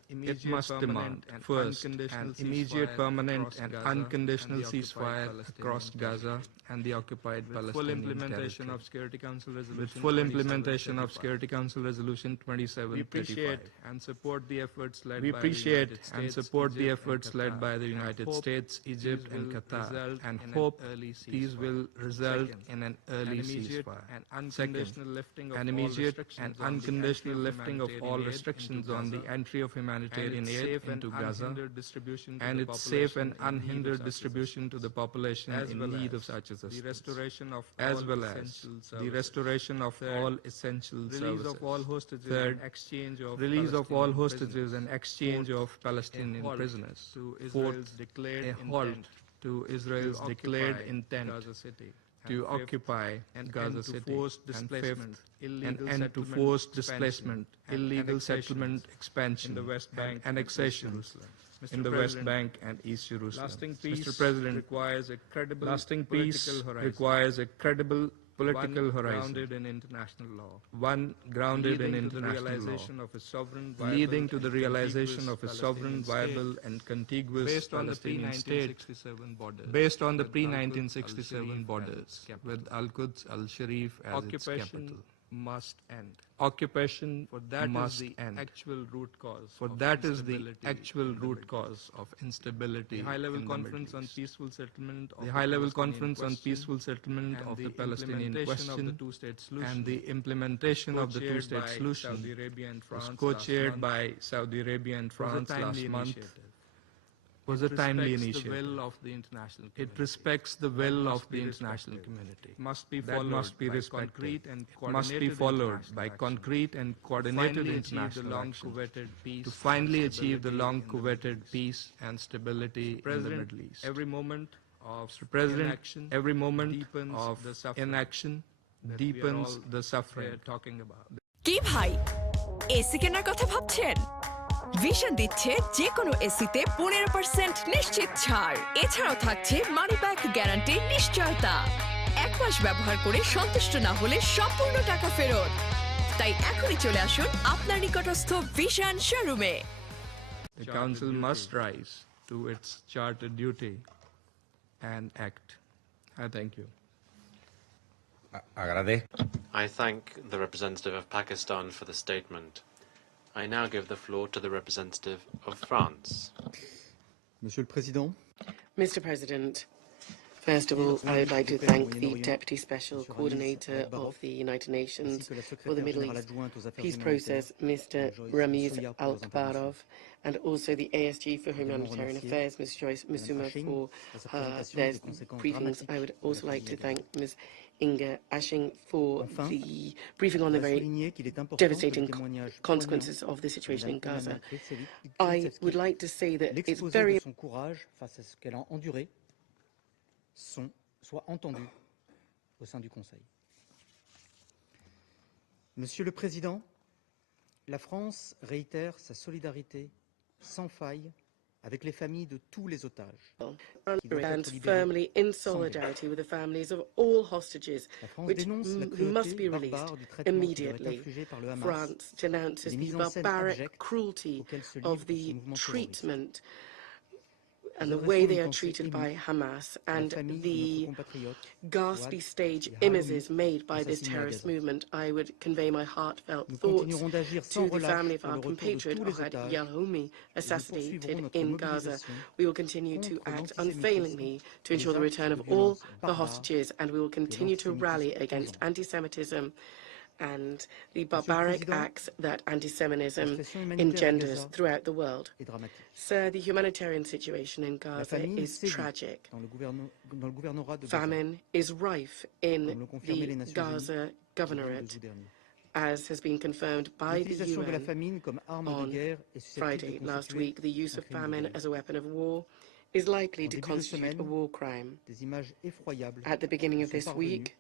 It must demand, first, an immediate, permanent, and unconditional ceasefire across Gaza and the occupied Palestinian territory. With full implementation of Security Council Resolution 2735. We appreciate and support the efforts led by the United States, Egypt, and Qatar, and hope these will result in an early ceasefire. Second, an immediate and unconditional lifting of all restrictions on the entry of humanitarian aid into Gaza and its safe and unhindered distribution to the population in need of such assistance, as well as the restoration of all essential services. Third, release of all hostages and exchange of Palestinian prisoners. Fourth, a halt to Israel's declared intent to occupy Gaza City. And fifth, an end to forced displacement, illegal settlement, expansion, and annexations in the West Bank and East Jerusalem. Mr. President, lasting peace requires a credible political horizon, grounded in international law, one grounded in international law, leading to the realization of a sovereign, viable, and contiguous Palestinian state based on the pre-1967 borders, with Al-Quds al-Sharif as its capital. Must end. Occupation must end. Actual root cause. For that is the actual root cause of instability. The high-level conference on peaceful settlement. The high-level conference on peaceful settlement of the Palestinian question and the implementation of the two-state solution was co-chaired by Saudi Arabia and France last month. Was a timely initiative. It respects the will of the international community. Must be respected. Must be followed by concrete and coordinated international action to finally achieve the long-coveted peace and stability in the Middle East. Every moment of inaction deepens the suffering. কি ভাই AC কেনার কথা ভাবছেন? Vision দিচ্ছে যে কোনো এসিতে 15% নিশ্চিত ছাড়। এছাড়াও থাকছে মানি ব্যাক গ্যারান্টির নিশ্চয়তা। এক মাস ব্যবহার করে সন্তুষ্ট না হলে সম্পূর্ণ টাকা ফেরত। তাই এখনই চলে আসুন আপনার নিকটস্থ ভিশন শোরুমে। The Council must rise to its chartered duty and act. I thank you. I thank the representative of Pakistan for the statement. I now give the floor to the representative of France. Monsieur le Président. Mr. President, first of all, I would like to thank the Deputy Special Coordinator of the United Nations for the Middle East Peace Process, Mr. Ramiz Al-Khabarov, and also the ASG for Humanitarian Affairs, Ms. Joyce Musuma, for their briefings. I would also like to thank Ms. Inga Ashing for the briefing on the very devastating consequences of the situation in Gaza. I would like to say that it's very soit entendu au sein du Conseil. Monsieur le Président, la France réitère sa solidarité sans faille avec les familles de tous les otages. Stands firmly in solidarity with the families of all hostages, which must be released immediately. France denounces the barbaric cruelty of the treatment and the way they are treated by Hamas, and the ghastly stage images made by this terrorist movement. I would convey my heartfelt thoughts to the family of our compatriot Ohad Yalhoumi, assassinated in Gaza. We will continue to act unfailingly to ensure the return of all the hostages, and we will continue to rally against anti-Semitism and the barbaric acts that anti-Semitism engenders throughout the world. Sir, the humanitarian situation in Gaza is tragic. Famine is rife in the Gaza governorate, as has been confirmed by the UN on Friday last week. The use of famine as a weapon of war is likely to constitute a war crime. At the beginning of this week,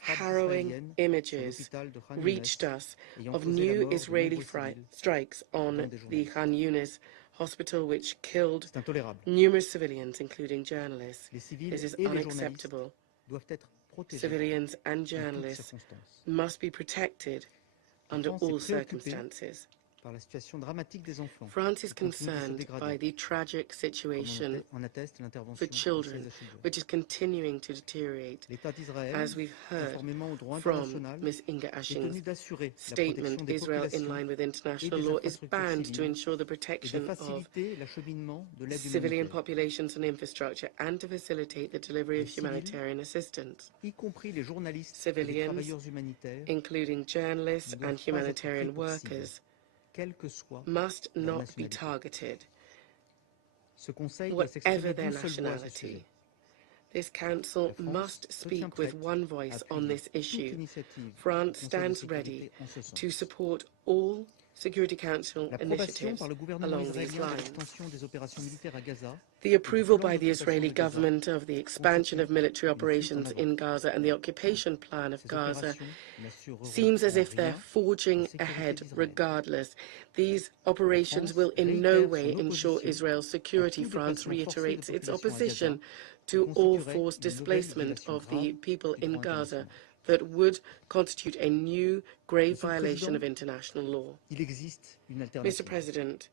harrowing images reached us of new Israeli strikes on the Khan Yunis hospital, which killed numerous civilians, including journalists. This is unacceptable. Civilians and journalists must be protected under all circumstances. France is concerned by the tragic situation for children, which is continuing to deteriorate. As we've heard from Ms. Inga Ashing's statement, Israel, in line with international law, is bound to ensure the protection of civilian populations and infrastructure and to facilitate the delivery of humanitarian assistance. Civilians, including journalists and humanitarian workers, must not be targeted, whatever their nationality. This Council must speak with one voice on this issue. France stands ready to support all Security Council initiatives along these lines. The approval by the Israeli government of the expansion of military operations in Gaza and the occupation plan of Gaza seems as if they're forging ahead regardless. These operations will in no way ensure Israel's security. France reiterates its opposition to all forced displacement of the people in Gaza that would constitute a new grave violation of international law. Mr. President,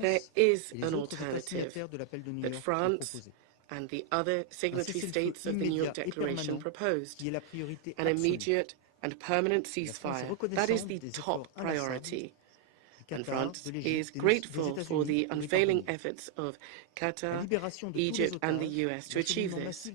there is an alternative that France and the other signatory states of the New York Declaration proposed, an immediate and permanent ceasefire. That is the top priority. And France is grateful for the unfailing efforts of Qatar, Egypt, and the US to achieve this.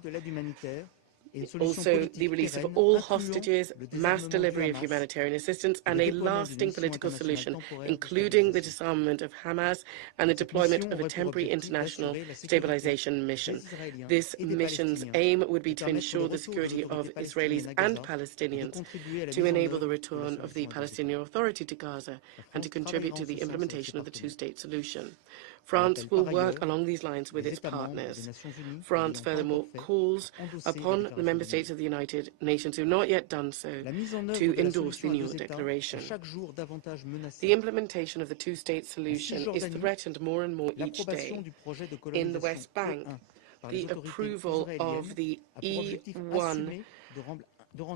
Also, the release of all hostages, mass delivery of humanitarian assistance, and a lasting political solution, including the disarmament of Hamas and the deployment of a temporary international stabilization mission. This mission's aim would be to ensure the security of Israelis and Palestinians, to enable the return of the Palestinian Authority to Gaza, and to contribute to the implementation of the two-state solution. France will work along these lines with its partners. France furthermore calls upon the member states of the United Nations who have not yet done so to endorse the New York Declaration. The implementation of the two-state solution is threatened more and more each day. In the West Bank, the approval of the E1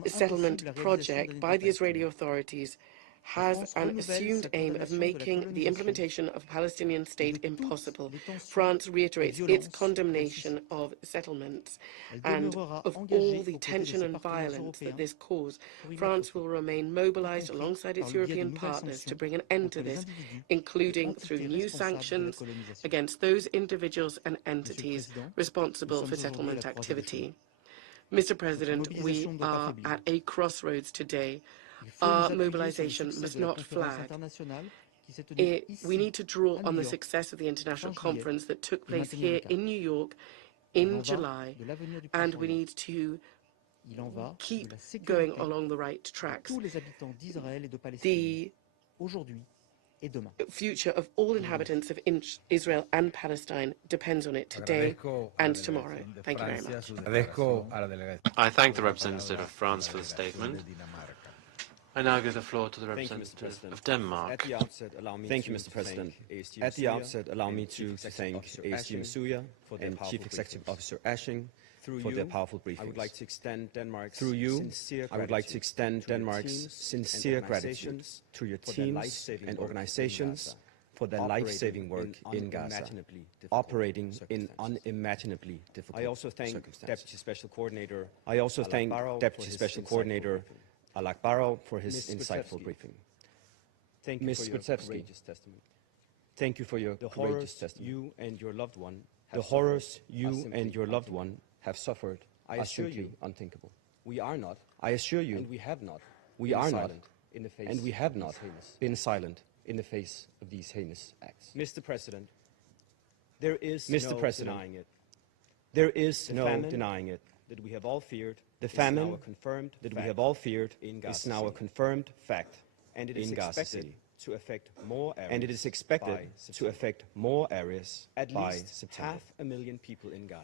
settlement project by the Israeli authorities has an assumed aim of making the implementation of a Palestinian state impossible. France reiterates its condemnation of settlements and of all the tension and violence that this caused. France will remain mobilized alongside its European partners to bring an end to this, including through new sanctions against those individuals and entities responsible for settlement activity. Mr. President, we are at a crossroads today. Our mobilization must not flag. We need to draw on the success of the international conference that took place here in New York in July, and we need to keep going along the right tracks. The future of all inhabitants of Israel and Palestine depends on it today and tomorrow. Thank you very much. I thank the representative of France for the statement. I now give the floor to the representative of Denmark. Thank you, Mr. President. At the outset, allow me to thank ASG Masuya and Chief Executive Officer Ashing for their powerful briefings. I would like to extend Denmark's sincere gratitude to your teams and organizations for their life-saving work in Gaza, operating in unimaginably difficult circumstances. I also thank Deputy Special Coordinator Alak Barrow for his insightful briefing. Ms. Spitsevsky, thank you for your courageous testimony. The horrors you and your loved one have suffered are simply unthinkable. I assure you, and we have not, been silent in the face of these heinous acts. Mr. President, there is no denying it. That we have all feared. The famine that we have all feared is now a confirmed fact in Gaza City. And it is expected to affect more areas by September.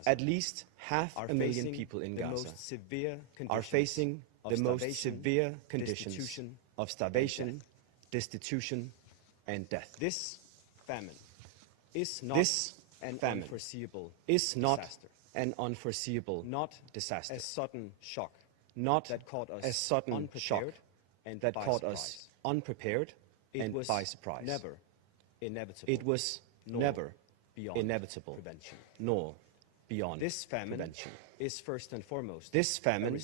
At least half a million people in Gaza are facing the most severe conditions of starvation, destitution, and death. This famine is not an unforeseeable disaster, a sudden shock, that caught us unprepared and by surprise. It was never inevitable, nor beyond prevention. This famine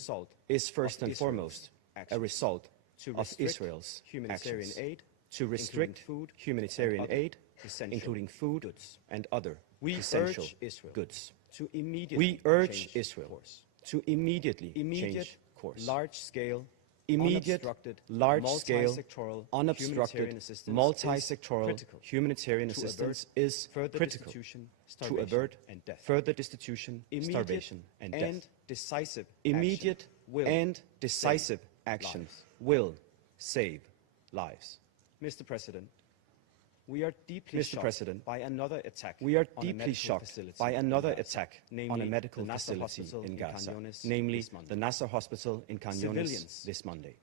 is first and foremost a result of Israel's actions to restrict humanitarian aid, including food and other essential goods. We urge Israel to immediately change course. Large-scale, unobstructed, multi-sectoral humanitarian assistance is critical to avert further destitution, starvation, and death. Immediate and decisive action will save lives. Mr. President, we are deeply shocked by another attack on a medical facility in Gaza, namely the Nasser Hospital in Khan Younis this Monday.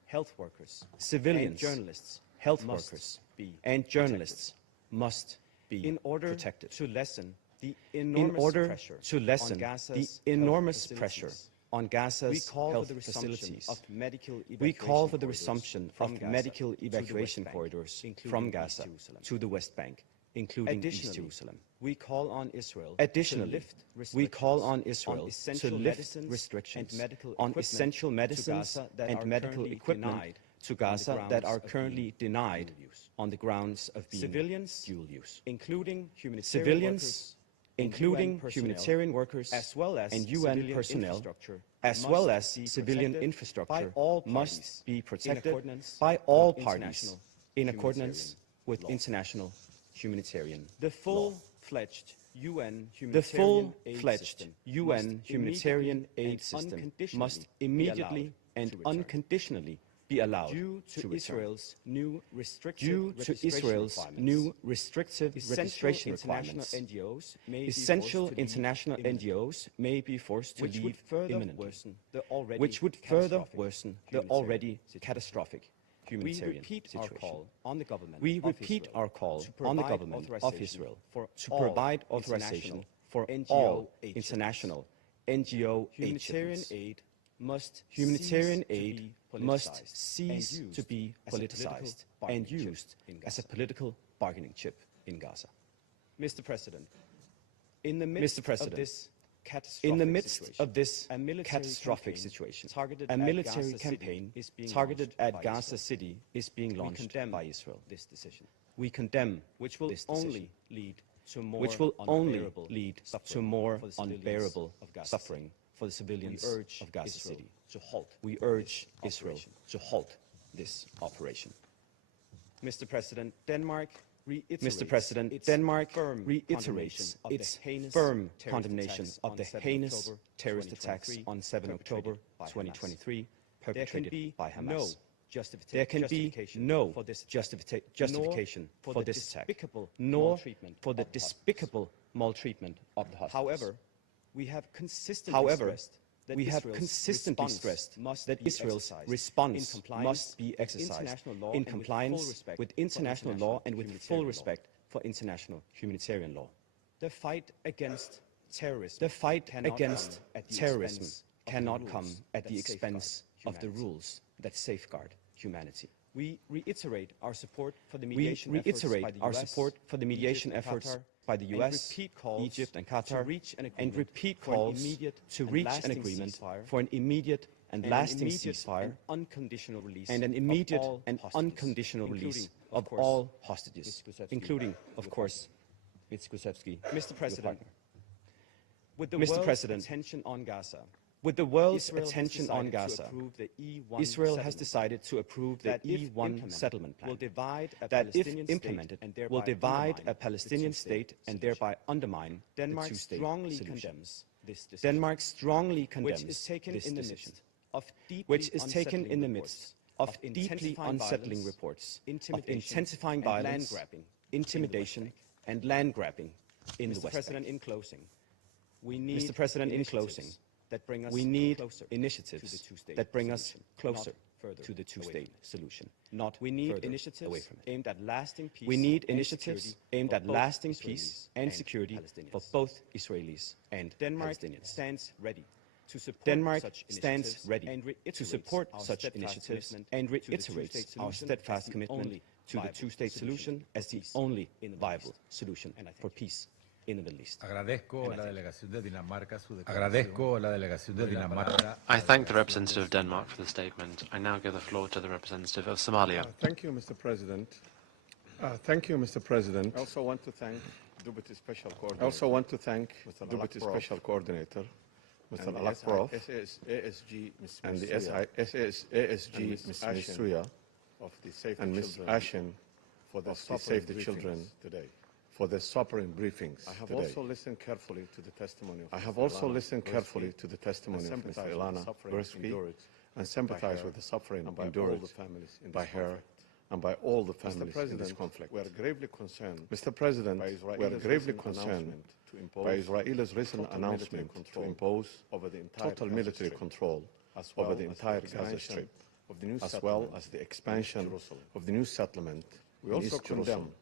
Civilians, health workers, and journalists must be protected. In order to lessen the enormous pressure on Gaza's health facilities. We call for the resumption of medical evacuation corridors from Gaza to the West Bank, including East Jerusalem. We call on Israel Additionally, we call on Israel to lift restrictions on essential medicines and medical equipment to Gaza that are currently denied on the grounds of being dual use. Including humanitarian workers and UN personnel, as well as civilian infrastructure, must be protected by all parties in accordance with international humanitarian law. The full-fledged UN humanitarian aid system must immediately and unconditionally be allowed to return. Due to Israel's new restrictive registration requirements, essential international NGOs may be forced to leave imminently, which would further worsen the already catastrophic humanitarian situation. We repeat our call on the government of Israel to provide authorization for all international NGO aid. Humanitarian aid must cease to be politicized and used as a political bargaining chip in Gaza. Mr. President, in the midst of this catastrophic situation, a military campaign targeted at Gaza City is being launched by Israel. We condemn which will only lead to more unbearable suffering for the civilians of Gaza City. We urge Israel to halt this operation. Mr. President, Denmark reiterates its firm condemnation of the heinous terrorist attacks on 7 October 2023 perpetrated by Hamas. There can be no justification for this attack, nor for the despicable maltreatment of the hostages. However, we have consistently stressed that Israel's response must be exercised in compliance with international law and with full respect for international humanitarian law. The fight against terrorism cannot come at the expense of the rules that safeguard humanity. We reiterate our support for the mediation efforts by the US, Egypt and Qatar, and repeat calls to reach an agreement for an immediate and lasting ceasefire and an immediate and unconditional release of all hostages, including, of course, Ms. Gusevsky, Mr. President. With the world's attention on Gaza, Israel has decided to approve the E1 settlement plan that, if implemented, will divide a Palestinian state and thereby undermine the two-state solution. Denmark strongly condemns this decision, which is taken in the midst of deeply unsettling reports of intensifying violence, intimidation, and land grabbing in the West Bank. Mr. President, in closing, we need initiatives that bring us closer to the two-state solution, not further away from it. We need initiatives aimed at lasting peace and security for both Israelis and Palestinians. Denmark stands ready to support such initiatives and reiterates our steadfast commitment to the two-state solution as the only viable solution for peace in the Middle East. I thank the representative of Denmark for the statement. I now give the floor to the representative of Somalia. Thank you, Mr. President. I also want to thank Deputy Special Coordinator, Mr. Alakbarov, and the ASG, Ms. Suya, and Ms. Ashen for the Save the Children today, for the sobering briefings today. I have also listened carefully to the testimony of Ms. Ilana Gursky and sympathize with the suffering endured by her and by all the families in this conflict. Mr. President, we are gravely concerned by Israel's recent announcement to impose total military control over the entire Gaza Strip, as well as the expansion of the new settlement in East Jerusalem.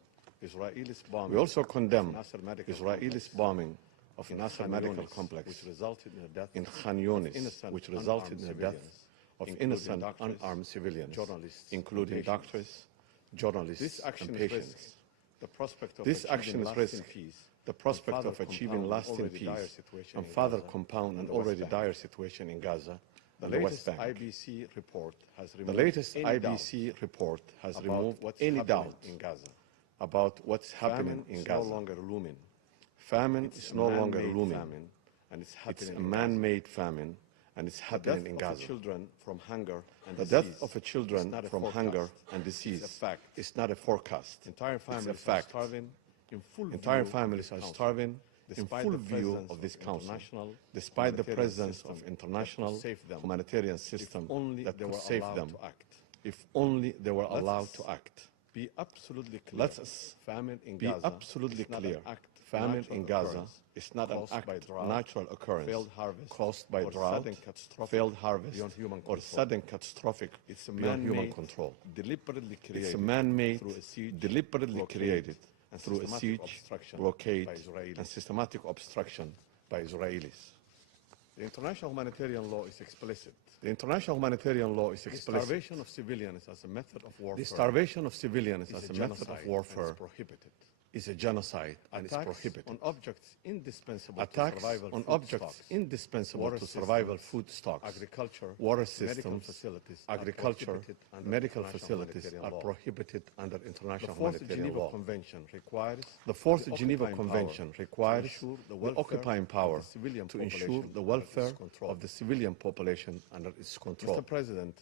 We also condemn Israel's bombing of Nasser Medical Complex, which resulted in the death in Khan Yunis, which resulted in the death of innocent unarmed civilians, including doctors, journalists, and patients. This action risks the prospect of achieving lasting peace and further compound an already dire situation in Gaza and the West Bank. The latest IBC report has removed any doubt in Gaza about what's happening in Gaza. Famine is no longer looming, and it's a man-made famine, and it's happening in Gaza. The death of children from hunger and disease is not a forecast. It's a fact. Entire families are starving in full view of this Council, despite the presence of international humanitarian system that could save them, if only they were allowed to act. Let us be absolutely clear. Famine in Gaza is not an act of natural occurrence caused by drought, failed harvest, or sudden catastrophic beyond human control. It's man-made, deliberately created through a siege, blockade, and systematic obstruction by Israelis. The international humanitarian law is explicit. The starvation of civilians as a method of warfare. The starvation of civilians as a method of warfare is prohibited. Is a genocide and is prohibited. Attacks on objects indispensable to survival, food stocks, agriculture, water systems, agriculture, medical facilities are prohibited under international humanitarian law. The Fourth Geneva Convention requires the occupying power to ensure the welfare of the civilian population under its control. Mr. President,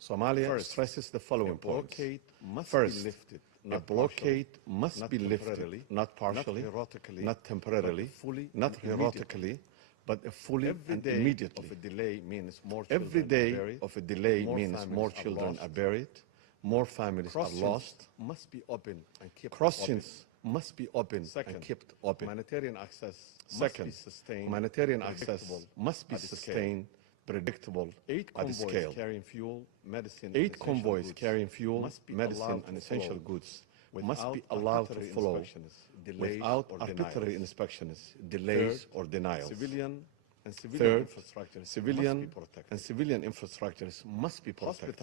Somalia stresses the following points. First, a blockade must be lifted, not partially, not temporarily, not heroically, but fully and immediately. Every day of a delay means more children are buried, more families are lost. Crossings must be open and kept open. Second, humanitarian access must be sustained, predictable at scale. 8 convoys carrying fuel, medicine, and essential goods must be allowed to flow without arbitrary inspections, delays, or denials. Third, civilian and civilian infrastructures must be protected.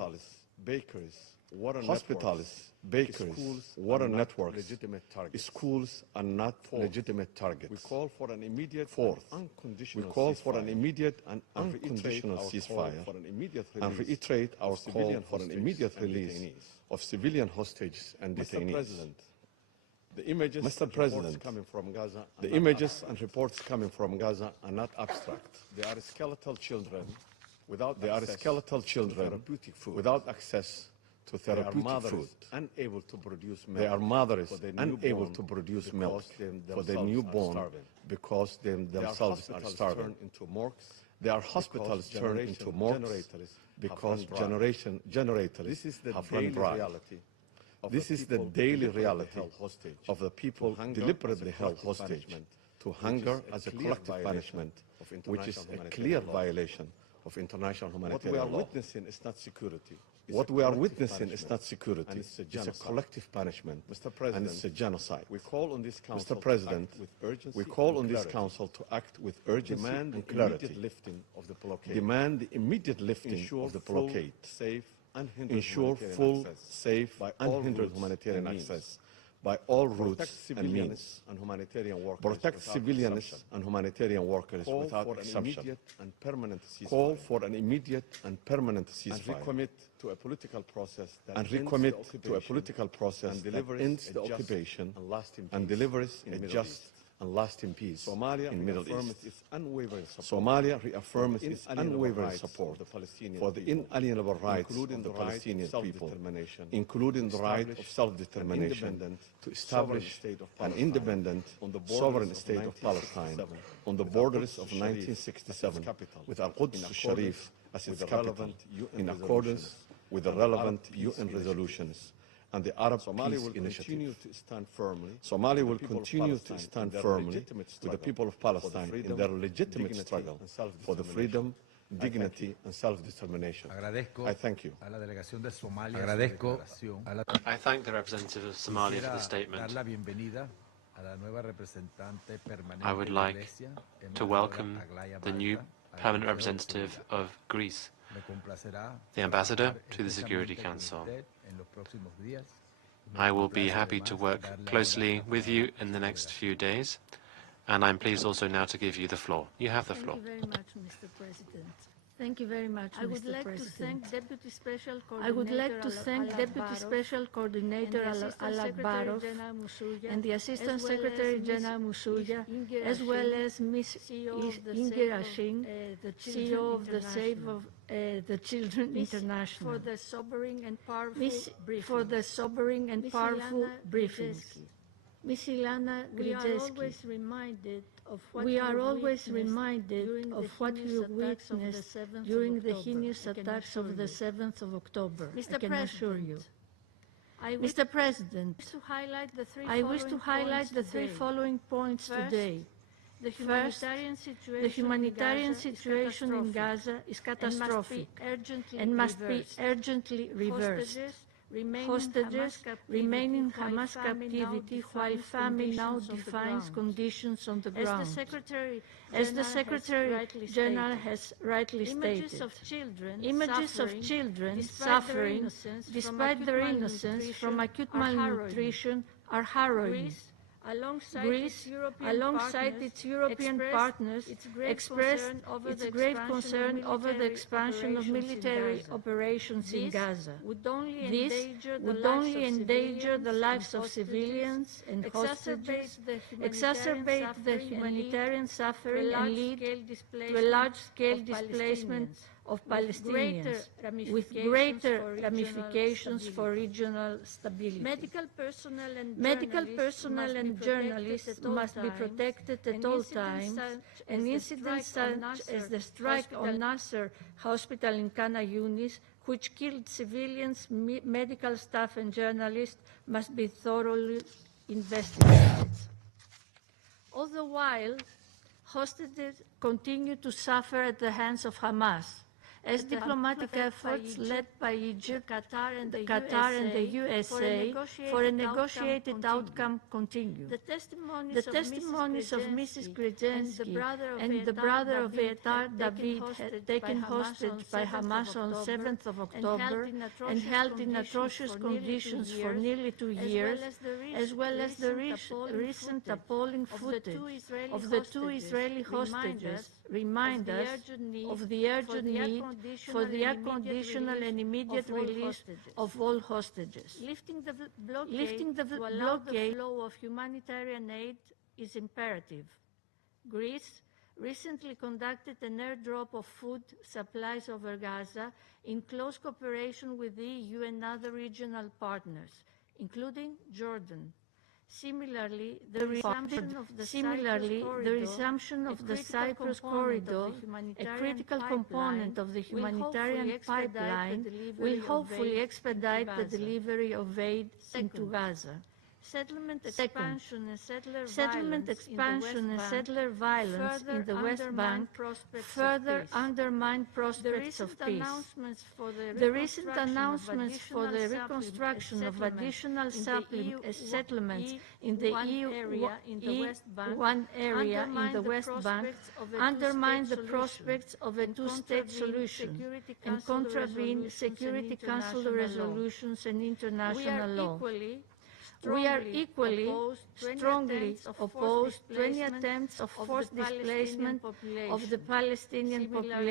Hospitals, bakeries, water networks, schools are not legitimate targets. Fourth, we call for an immediate and unconditional ceasefire and reiterate our call for an immediate release of civilian hostages and detainees. Mr. President, the images and reports coming from Gaza are not abstract. They are skeletal children without access to therapeutic food. They are mothers unable to produce milk for their newborn because they themselves are starving. They are hospitals turned into morgues because generators have run dry. This is the daily reality of the people deliberately held hostage to hunger as a collective punishment, which is a clear violation of international humanitarian law. What we are witnessing is not security. It's a collective punishment, and it's a genocide. Mr. President, we call on this Council to act with urgency and clarity. Demand the immediate lifting of the blockade. Ensure full, safe, unhindered humanitarian access by all routes and means. Protect civilians and humanitarian workers without exception. Call for an immediate and permanent ceasefire. And recommit to a political process that ends the occupation and delivers a just and lasting peace in Middle East. Somalia reaffirms its unwavering support for the inalienable rights of the Palestinian people, including the right of self-determination to establish an independent, sovereign state of Palestine on the borders of 1967, with Al-Quds Sharif as its capital, in accordance with the relevant UN resolutions and the Arab Peace Initiative. Somalia will continue to stand firmly with the people of Palestine in their legitimate struggle for the freedom, dignity, and self-determination. I thank you. I thank the representative of Somalia for the statement. I would like to welcome the new permanent representative of Greece, the ambassador to the Security Council. I will be happy to work closely with you in the next few days, and I'm pleased also now to give you the floor. You have the floor. Thank you very much, Mr. President. Thank you very much, Mr. President. I would like to thank Deputy Special Coordinator Alak Barov and the Assistant Secretary General Musuya, as well as Ms. Inger Ashing, the CEO of the Save of the Children International, for the sobering and powerful briefings. Ms. Ilana Grzeski, we are always reminded of what we witnessed during the heinous attacks of the 7th of October, I can assure you. Mr. President, I wish to highlight the three following points today. First, the humanitarian situation in Gaza is catastrophic and must be urgently reversed. Hostages remain in Hamas captivity while famine now defines conditions on the ground. As the Secretary General has rightly stated, images of children suffering despite their innocence from acute malnutrition are harrowing. Greece, alongside its European partners, expressed its grave concern over the expansion of military operations in Gaza. This would only endanger the lives of civilians and hostages, exacerbate the humanitarian suffering, and lead to a large-scale displacement of Palestinians, with greater ramifications for regional stability. Medical personnel and journalists must be protected at all times, and incidents such as the strike on Nasser Hospital in Khan Yunis, which killed civilians, medical staff and journalists, must be thoroughly investigated. All the while, hostages continue to suffer at the hands of Hamas, as diplomatic efforts led by Egypt, Qatar and the USA for a negotiated outcome continue. The testimonies of Mrs. Grzeski and the brother of Etar, David, taken hostage by Hamas on 7th of October and held in atrocious conditions for nearly 2 years, as well as the recent appalling footage of the 2 Israeli hostages, remind us of the urgent need for the unconditional and immediate release of all hostages. Lifting the blockade flow of humanitarian aid is imperative. Greece recently conducted an airdrop of food supplies over Gaza in close cooperation with the EU and other regional partners, including Jordan. Similarly, the resumption of the Cyprus corridor, a critical component of the humanitarian pipeline, will hopefully expedite the delivery of aid into Gaza. Settlement expansion and settler violence in the West Bank further undermine prospects of peace. The recent announcements for the reconstruction of additional settlements in the E1 area in the West Bank undermine the prospects of a two-state solution and contravene Security Council resolutions and international law. We are equally strongly opposed to any attempts of forced displacement of the Palestinian population.